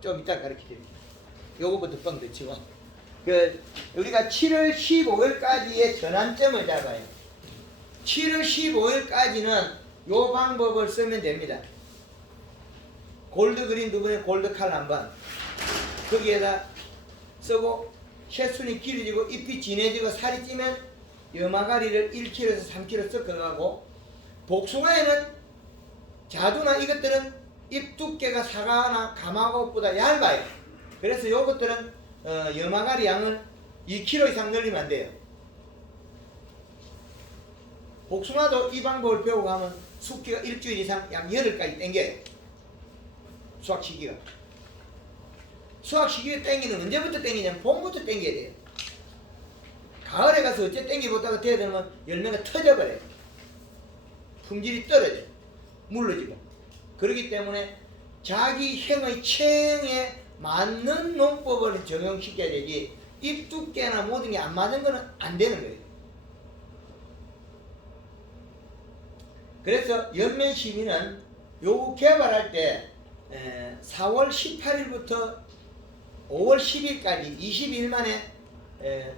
좀 이따 가르쳐드릴게요. 요거부터 뻥 붙이고 우리가 7월 15일까지의 전환점을 잡아요. 7월 15일까지는 요 방법을 쓰면 됩니다. 골드 그린 부분에 골드 칼 한번 거기에다 쓰고 새순이 길어지고 잎이 진해지고 살이 찌면 염화가리를 1kg에서 3kg 섞어가고 복숭아에는 자두나 이것들은 잎 두께가 사과나 가마꽃보다 얇아요. 그래서 요것들은 염화가리 양을 2kg 이상 늘리면 안 돼요. 복숭아도 이 방법을 배우고 하면 숙기가 일주일 이상 약 열흘까지 땡겨요. 수확 시기가. 수확 시기에 땡기는 언제부터 땡기냐면 봄부터 땡겨야 돼요. 가을에 가서 어째 땡기보다가 돼야 되면 열매가 터져버려요. 품질이 떨어져요. 물러지고. 그렇기 때문에 자기 행의 체형에 맞는 농법을 적용시켜야 되지 잎 두께나 모든 게 안 맞은 거는 안 되는 거예요. 그래서 연면 시비는 요 개발할 때 4월 18일부터 5월 10일까지 22일 만에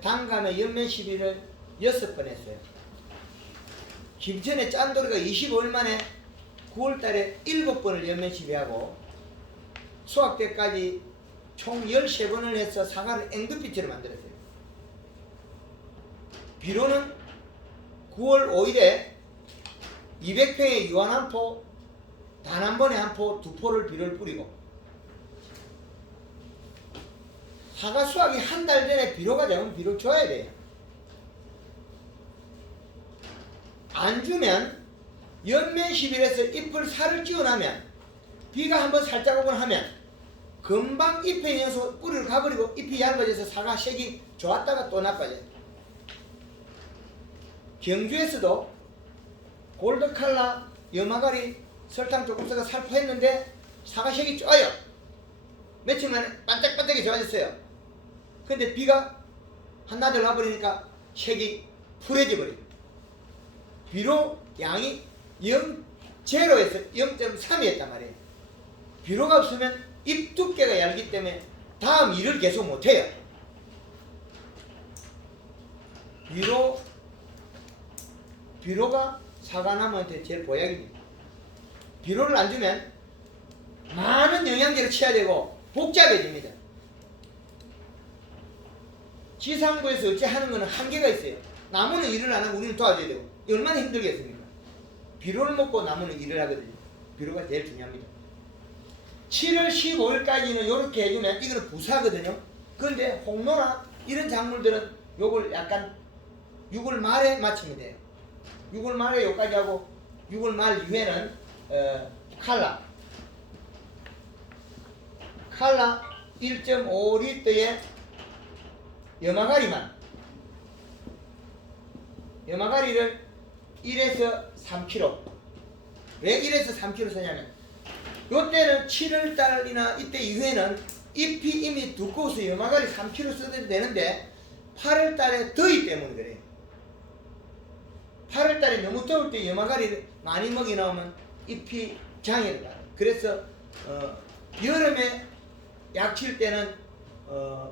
단감의 연면 시비를 6번 했어요. 김천의 짠돌이가 25일 만에 9월 달에 7번을 연면 시비하고 수학 때까지 총 13번을 해서 사과를 앵두피티로 만들었어요. 비료는 9월 5일에 200평에 유한 한 포, 단 한 번에 한 포, 두 포를 비료를 뿌리고 사과 수확이 한 달 전에 비료가 되면 비료를 줘야 돼요. 안 주면 연면 10일에서 잎을 살을 찌워나면 비가 한번 살짝 오곤 하면 금방 잎에 이어서 뿌리를 가버리고 잎이 얇아져서 사과 색이 좋았다가 또 나빠져요. 경주에서도 골드칼라, 염화가리, 설탕 조금 써서 살포했는데 사과 색이 좋아요. 며칠 만에 반짝반짝이 좋아졌어요. 근데 비가 한나절 와버리니까 색이 푸래져 버려요. 비료 양이 0.0에서 0.3이었단 말이에요. 비료가 없으면 잎 두께가 얇기 때문에 다음 일을 계속 못해요. 비료가 사과나무한테 제일 보약입니다. 비료를 안 주면 많은 영양제를 쳐야 되고 복잡해집니다. 지상부에서 어찌 하는 거는 한계가 있어요. 나무는 일을 안 하고 우리는 도와줘야 되고 얼마나 힘들겠습니까? 비료를 먹고 나무는 일을 하거든요. 비료가 제일 중요합니다. 7월 15일까지는 이렇게 해주면 이거는 부사거든요. 그런데 홍로나 이런 작물들은 요걸 약간 6월 말에 마치면 돼요. 6월 말에 요까지 하고 6월 말 이후에는 칼라 1.5리터에 염화가리를 1에서 3kg. 왜 1에서 3kg 쓰냐면 요때는 7월달이나 이때 이후에는 잎이 이미 두꺼워서 염화가리 3kg 써도 되는데 8월달에 더위 때문에 그래요. 8월달에 너무 더울 때 염화가리를 많이 먹이 나오면 잎이 장애를 가요. 그래서 여름에 약 칠 때는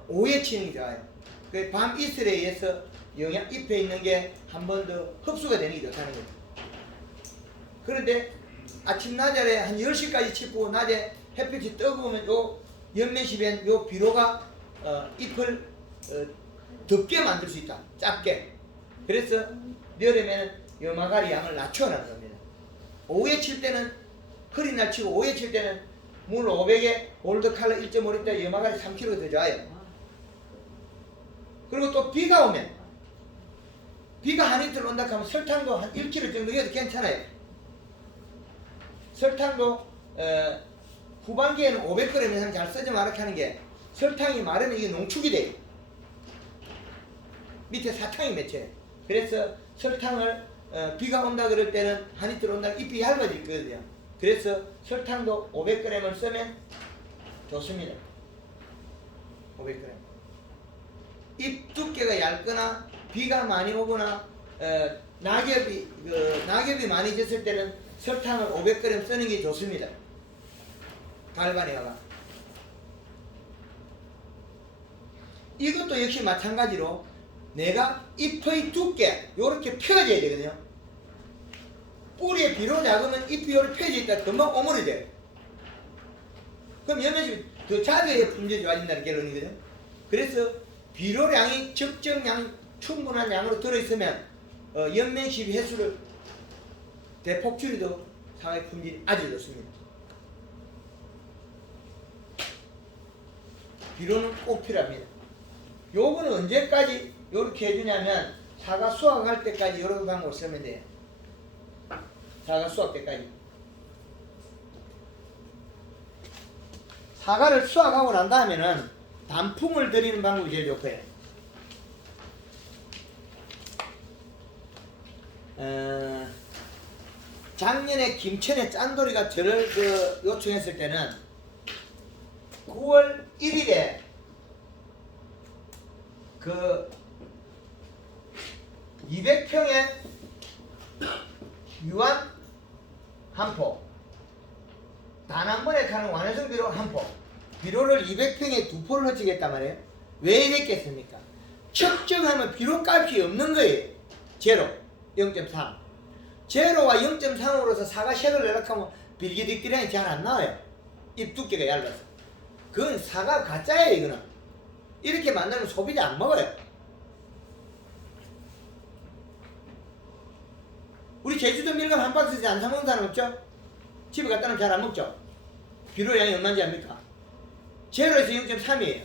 오후에 치는 게 좋아요. 그 밤 이슬에 의해서 영양 잎에 있는 게 한 번 더 흡수가 되는 게 좋다는 거죠. 그런데 아침 낮에 한 10시까지 치고 낮에 햇빛이 뜨거우면 요 연면시변 요 비료가 잎을 덥게 만들 수 있다. 짧게. 그래서 여름에는 염화가리 양을 낮춰놓는 겁니다. 오후에 칠 때는 흐린 날 치고 오후에 칠 때는 물 500에 골드칼라 1.5리터 염화가리 3kg 더 좋아요. 그리고 또 비가 오면 비가 한 이틀 온다 하면 설탕도 한 1kg 정도 해도 괜찮아요. 설탕도 후반기에는 500g 이상 잘 쓰지 말게 하는 게 설탕이 마르면 이게 농축이 돼요. 밑에 사탕이 맺혀요. 그래서 설탕을 비가 온다 그럴 때는 한 이틀 온다 잎이 얇아질 거거든요. 그래서 설탕도 500g을 쓰면 좋습니다. 500g. 잎 두께가 얇거나 비가 많이 오거나 낙엽이 많이 졌을 때는 설탕을 500g 쓰는 게 좋습니다. 갈바니아가. 이것도 역시 마찬가지로 내가 잎의 두께 요렇게 펴져야 되거든요. 뿌리에 비료 작으면 잎이 요렇게 펴져 있다 금방 오므려져요. 그럼 연면시 더 자주에 품질이 좋아진다는 결론이거든요. 그래서 비료량이 적정량 충분한 양으로 들어있으면 연면시비 횟수를 대폭 줄여도 사과의 품질이 아주 좋습니다. 비료는 꼭 필요합니다. 요거는 언제까지 요렇게 해주냐면 사과 수확할 때까지 여러 방법을 쓰면 돼요. 사과 수확 때까지. 사과를 수확하고 난 다음에는 단풍을 들이는 방법이 제일 좋고요. 작년에 김천의 짠돌이가 저를 요청했을 때는 9월 1일에 그 200평에 유한 한 포, 단 한 번에 가는 완화성 비료 한 포, 비료를 200평에 두 포를 허치겠단 말이에요. 왜 이랬겠습니까? 측정하면 비료값이 없는 거예요. 제로 0.3. 제로와 0.3으로서 사과 색을 내락하면 빌기득기량이 잘 안 나와요. 잎 두께가 얇아서. 그건 사과 가짜예요. 이거는. 이렇게 만들면 소비자 안 먹어요. 우리 제주도 밀감 한 박스씩 안 사먹는 사람 없죠? 집에 갖다 놓으면 잘 안 먹죠? 비료량이 얼마인지 압니까? 제로에서 0.3이에요.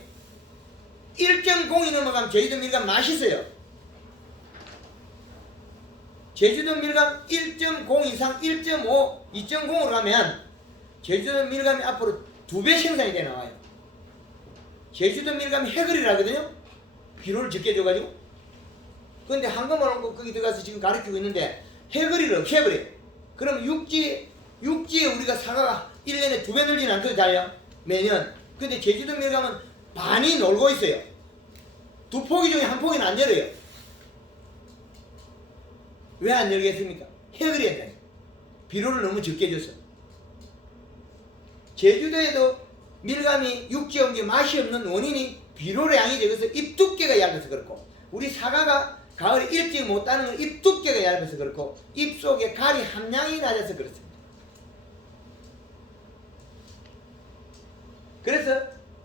1.0이 넘어가면 제주도 밀감 맛있어요. 제주도 밀감 1.0 이상 1.5, 2.0으로 가면 제주도 밀감이 앞으로 2배 생산이 돼 나와요. 제주도 밀감이 해거리라거든요. 비료를 적게 줘가지고. 그런데 한꺼번에 온 거 거기 들어가서 지금 가르치고 있는데 해거리를 없애버려요. 그럼 육지에 우리가 사과가 1년에 2배 늘지는 않거든요. 달려 매년. 근데 제주도 밀감은 반이 놀고 있어요. 2포기 중에 1포기는 안 열어요. 왜 안 열겠습니까? 해거리에 대해 비료를 너무 적게 줘서. 제주도에도 밀감이 육지에 온 게 맛이 없는 원인이 비료량이 적어서 잎 두께가 얇아서 그렇고, 우리 사과가 가을에 일찍 못 따는 건 잎 두께가 얇아서 그렇고, 잎 속에 가리 함량이 낮아서 그렇습니다. 그래서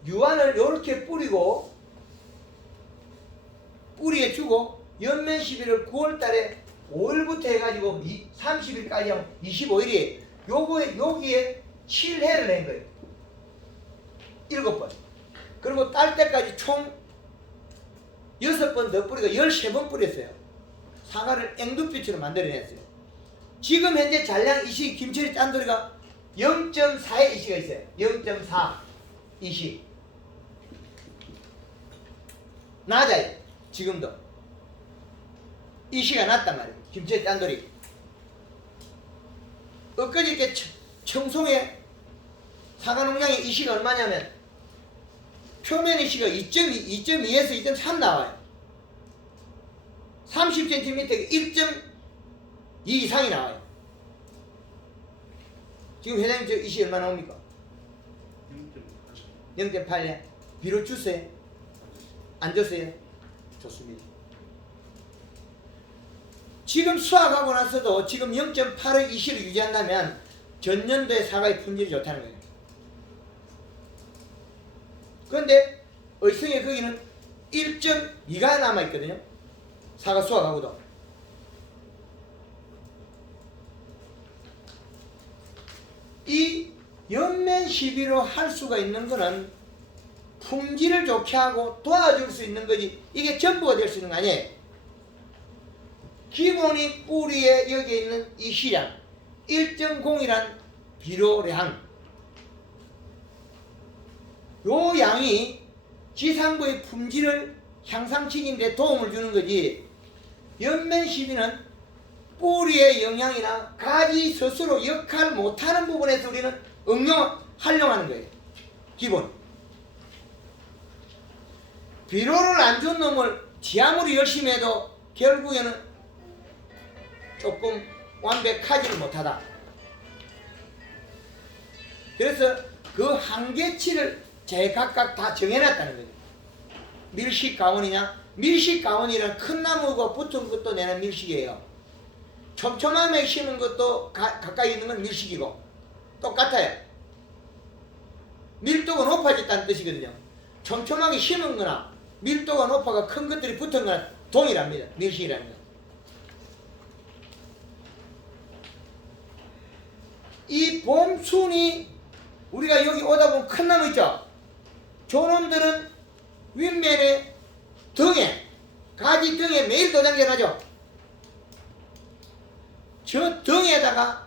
유한을 이렇게 뿌리고 뿌리에 주고 연면 시비를 9월달에 5일부터 해가지고 30일까지 하면 25일이에요. 여기에 7회를 낸 거예요. 7번. 그리고 딸 때까지 총 6번 더 뿌리고 13번 뿌렸어요. 사과를 앵두빛으로 만들어냈어요. 지금 현재 잔량 이시 김철이 짠돌이가 0.4의 이시가 있어요. 0.4 이시. 낮아요. 지금도. 이시가 낮단 말이에요. 김철이 짠돌이. 엊그저께 청송에 사과 농장의 이시가 얼마냐면 표면 이시가 2.2에서 2.3 나와요. 30cm에 1.2 이상이 나와요. 지금 회장님 저 이시 얼마 나옵니까? 0.8년. 비료 주세요? 안 줬어요? 좋습니다. 지금 수확하고 나서도 지금 0.8의 이시를 유지한다면 전년도에 사과의 품질이 좋다는 거예요. 그런데 의성에 거기는 1.2가 남아있거든요. 사과 수확하고도. 이 연면 시비로 할 수가 있는 거는 품질을 좋게 하고 도와줄 수 있는 거지 이게 전부가 될 수 있는 거 아니에요. 기본이 뿌리에 여기에 있는 이시량 1.0이란 비료량, 요 양이 지상부의 품질을 향상시키는데 도움을 주는 거지, 연면 시비는 뿌리의 영양이나 가지 스스로 역할 못하는 부분에서 우리는 활용하는 거예요. 기본. 비료를 안 준 놈을 지 아무리 열심히 해도 결국에는 조금 완벽하지를 못하다. 그래서 그 한계치를 제각각 다 정해놨다는 거죠. 밀식 가온이냐? 밀식 가온이란 큰 나무가 붙은 것도 내는 밀식이에요. 촘촘함에 심은 것도 가까이 있는 건 밀식이고 똑같아요. 밀도가 높아졌다는 뜻이거든요. 촘촘하게 심은 거나 밀도가 높아가 큰 것들이 붙은 거나 동일합니다. 밀식이라는 거. 이 봄순이 우리가 여기 오다 보면 큰 나무 있죠? 저놈들은 윗면에 등에 가지 등에 매일 도장질 하죠? 저 등에다가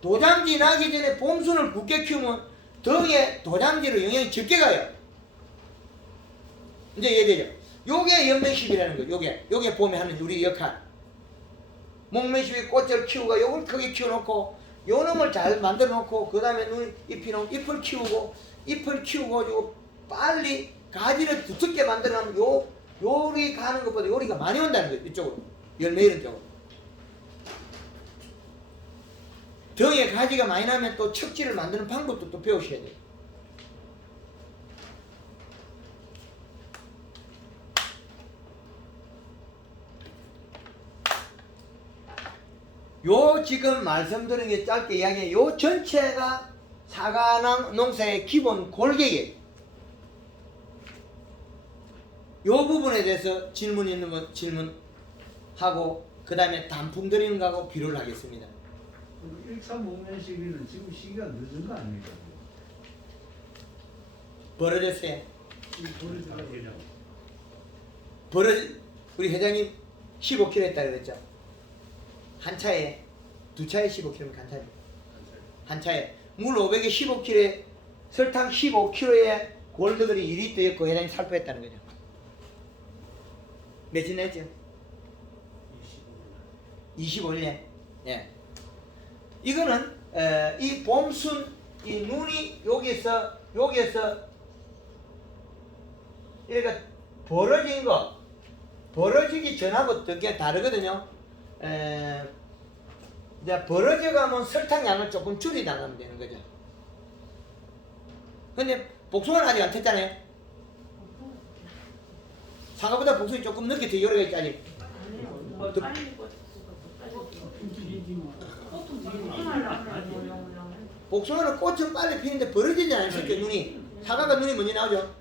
도장지 나기 전에 봄순을 굳게 키우면 등에 도장지로 영향이 적게 가요. 이제 이해되죠? 요게 연면십이라는 거예요. 요게 봄에 하는 우리 역할. 목면십이 꽃을 키우고 요걸 크게 키워놓고 요 놈을 잘 만들어 놓고 그 다음에 잎을 키우고 가지고 빨리 가지를 두텁게 만들어 놓으면 요리 가는 것보다 요리가 많이 온다는 거예요. 이쪽으로. 열매 이런 쪽으로. 등에 가지가 많이 나면 또 척지를 만드는 방법도 또 배우셔야 돼요. 요 지금 말씀드린 게 짧게 이야기해. 요 전체가 사과 농사의 기본 골격이에요. 요 부분에 대해서 질문 있는 거 질문하고 그 다음에 단품 드리는 거하고 비교를 하겠습니다. 135년 시기는 지금 시기가 늦은 거 아닙니까? 벌어졌어요. 버려지려고. 우리 회장님 15kg 했다 그랬죠. 한 차에 두 차에 15kg면 한 차에 한 차에 물 500에 15kg에 설탕 15kg에 골드들이 2리터였고 회장님 살포했다는 거죠. 며칠 냈죠? 25년. 예. 이거는 이 봄순 이 눈이 여기서 이렇게 벌어진 거 벌어지기 전하고 되게 다르거든요. 이제 벌어져 가면 설탕 양을 조금 줄이다 가면 되는 거죠. 근데 복숭아는 아직 안 탔잖아요. 사과보다 복숭이 조금 늦게 더 요리가 있지 아직. 복숭아는 꽃은 빨리 피는데 벌어지지 않습니까 눈이. 사과가 눈이 먼저 나오죠.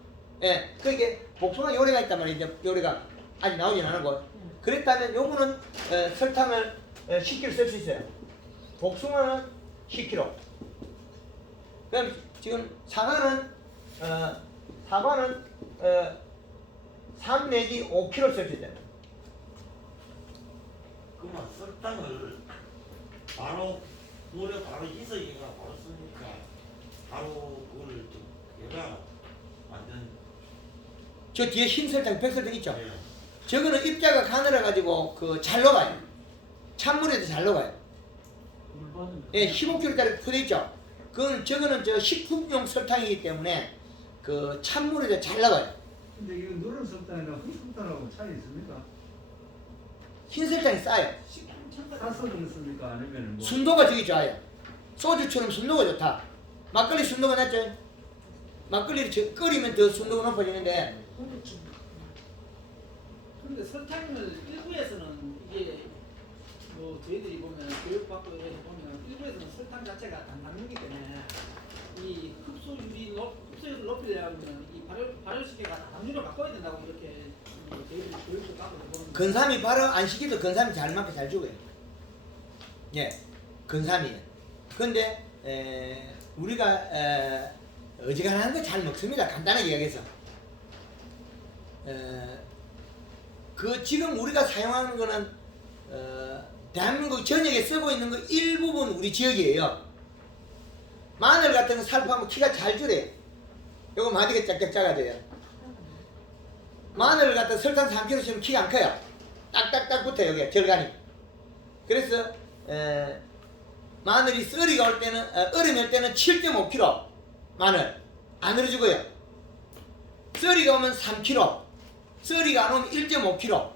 예, 그게 복숭아 요리가 있단 말이죠. 요리가 아직 나오진 않은 거. 그랬다면 요거는 설탕을 10kg 쓸 수 있어요. 복숭아는 10kg. 그럼 지금 사과는 3 내지 5kg 쓸 수 있어요. 그만 설탕을 바로 물에 바로 이석이가 바로 쓰니까 바로 그걸 좀 얘가 완전 저 뒤에 흰 설탕, 백설탕 있죠? 예. 저거는 입자가 가늘어 가지고 그 잘 녹아요. 찬물에도 잘 녹아요. 예, 15kg짜리 포대 있죠? 저거는 저 식품용 설탕이기 때문에 그 찬물에도 잘 녹아요. 근데 이거 누런 설탕이랑 흑설탕하고 차이 있습니까? 흰 설탕이 싸요. 사서 그렇습니까? 아니면 뭐? 순도가 되게 좋아요. 소주처럼 순도가 좋다. 막걸리 순도가 낮죠? 막걸리를 끓이면 더 순도가 높아지는데 근데 설탕을 일부에서는 이게 뭐 저희들이 보면 교육받고 이렇게 보면 일부에서는 설탕 자체가 단단하기 때문에 이 흡수율을 높이려면 이 발효시계가 단류를 바꿔야 된다고 이렇게 저희들이 교육도 받고 보는. 근삼이 바로 안 시켜도 근삼이 잘 맞게 잘 죽어요. 예, 근삼이에요. 근데 우리가 어지간한 거 잘 먹습니다. 간단하게 이야기해서. 그 지금 우리가 사용하는 거는 대한민국 전역에 쓰고 있는 거 일부분 우리 지역이에요. 마늘 같은 거 살포하면 키가 잘 줄어요. 요거 마디가 짝짝 작아져요. 마늘 같은 설탕 3kg 치면 키가 안 커요. 딱딱딱 붙어요. 여기 절간이. 그래서 마늘이 썰이가 올 때는 얼음이 올 때는 7.5kg 마늘 안 얼어주고요. 썰이가 오면 3kg, 썰이가 안 오면 1.5kg.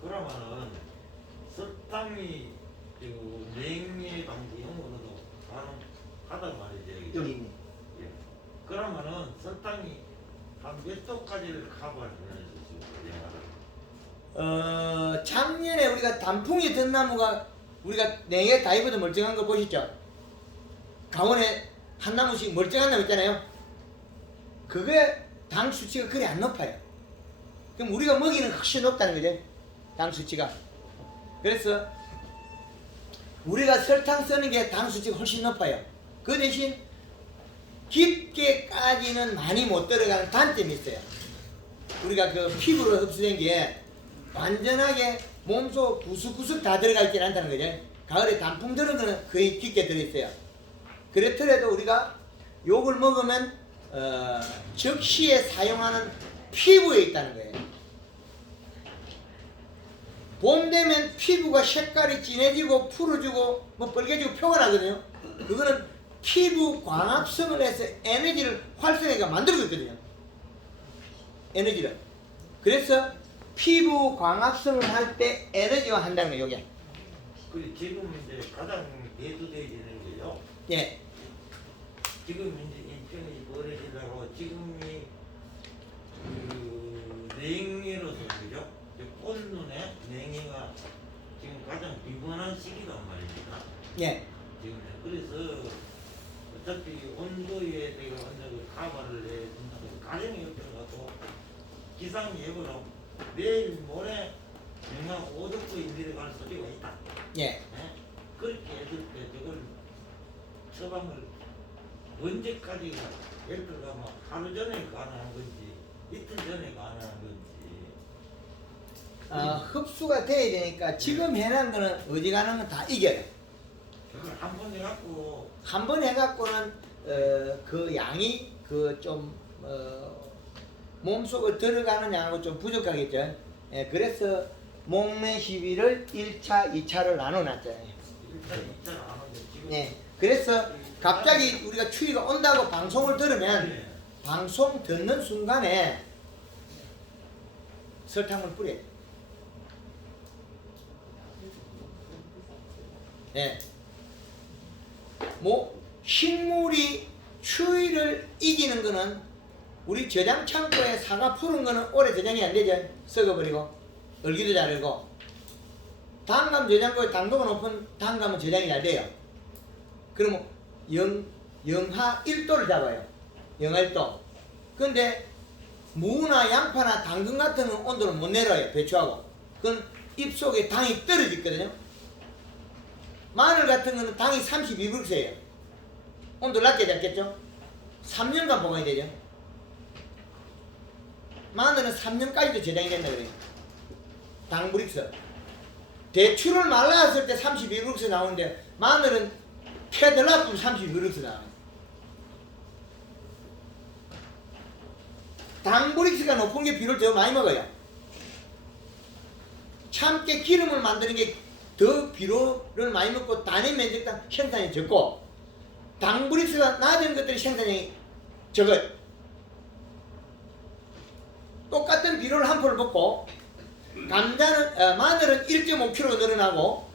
그러면은 설탕이 그 냉이 방지용으로도 가능하단 말이죠. 여기 있네. 예. 그러면은 설탕이 한 몇 도까지를 커버할 수 있을까요? 작년에 우리가 단풍이 든 나무가 우리가 냉에 다 입어도 멀쩡한 거 보셨죠? 강원에 한 나무씩 멀쩡한 나무 있잖아요. 그게 당 수치가 그리 안 높아요. 그럼 우리가 먹이는 훨씬 높다는 거죠. 당 수치가. 그래서 우리가 설탕 쓰는 게 당 수치가 훨씬 높아요. 그 대신 깊게까지는 많이 못 들어가는 단점이 있어요. 우리가 그 피부로 흡수된 게 완전하게 몸속 구석구석 다 들어가 있지 않다는 거죠. 가을에 단풍 들은 거는 거의 깊게 들어있어요. 그렇더라도 우리가 요걸 먹으면 적시에 사용하는 피부에 있다는 거예요. 봄 되면 피부가 색깔이 진해지고 푸르지고 뭐 빨개지고 표가 나거든요. 그거는 피부 광합성을 해서 에너지를 활성화가 만들고 있거든요. 에너지를. 그래서 피부 광합성을 할 때 에너지화 한다는 거예요. 요게. 그 지금 이제 가장 대두되어 있는 게요. 예. 지금 이제 인천이 벌어지려고 지금이 그 냉이로서 그죠? 꽃눈에 냉이가 지금 가장 비관한 시기란 말입니다. 예. 지금 그래서 어차피 온도에 대해 그 가발을 해준다고 가정이 없어가지고 기상 예보로 내일 모레 영하 5도까지 내려갈 소리가 있다. 예. 네? 그렇게 했을 때 저걸 처방을 언제까지 예를 들어 뭐 하루 전에 가능한 건지 이틀 전에 가능한 건지 흡수가 돼야 되니까 지금 해놓은 거는 어지간한 건 다 이겨요. 그걸 한 번 해갖고 한 번 해갖고는 그 양이 그 좀 몸속에 들어가는 양하고 좀 부족하겠죠. 예, 그래서 목매 시비를 1차, 2차를 나눠놨잖아요. 일단 있잖아 안 하는데 지금 예, 그래서 갑자기 우리가 추위가 온다고 방송을 들으면 네. 방송 듣는 순간에 설탕을 뿌려요. 예. 뭐 식물이 추위를 이기는 거는 우리 저장 창고에 사과 푸른 거는 오래 저장이 안 되죠. 썩어버리고 얼기도 잘 얼고. 단감 저장고에 당도가 높은 단감은 저장이 잘 돼요. 그러면 영하 1도를 잡아요. 영하 1도. 근데 무나 양파나 당근 같은 온도는 못 내려요. 배추하고. 그건 입속에 당이 떨어지거든요. 마늘 같은 거는 당이 32브룩스예요. 온도 낮게 잡겠죠? 3년간 보관이 되죠. 마늘은 3년까지도 저장이 된다 그래요. 당브릭스. 대추를 말랐을 때 32브룩스 나오는데 마늘은 패들 나쁘면 32브룩스 나와요. 당브릭스가 높은 게 비를 더 많이 먹어요. 참깨 기름을 만드는 게 더 비료를 많이 먹고 단위 면적당 생산이 적고 당브릭스가 낮은 것들이 생산량이 적어요. 똑같은 비료를 한 포를 먹고 감자는 마늘은 1.5kg 늘어나고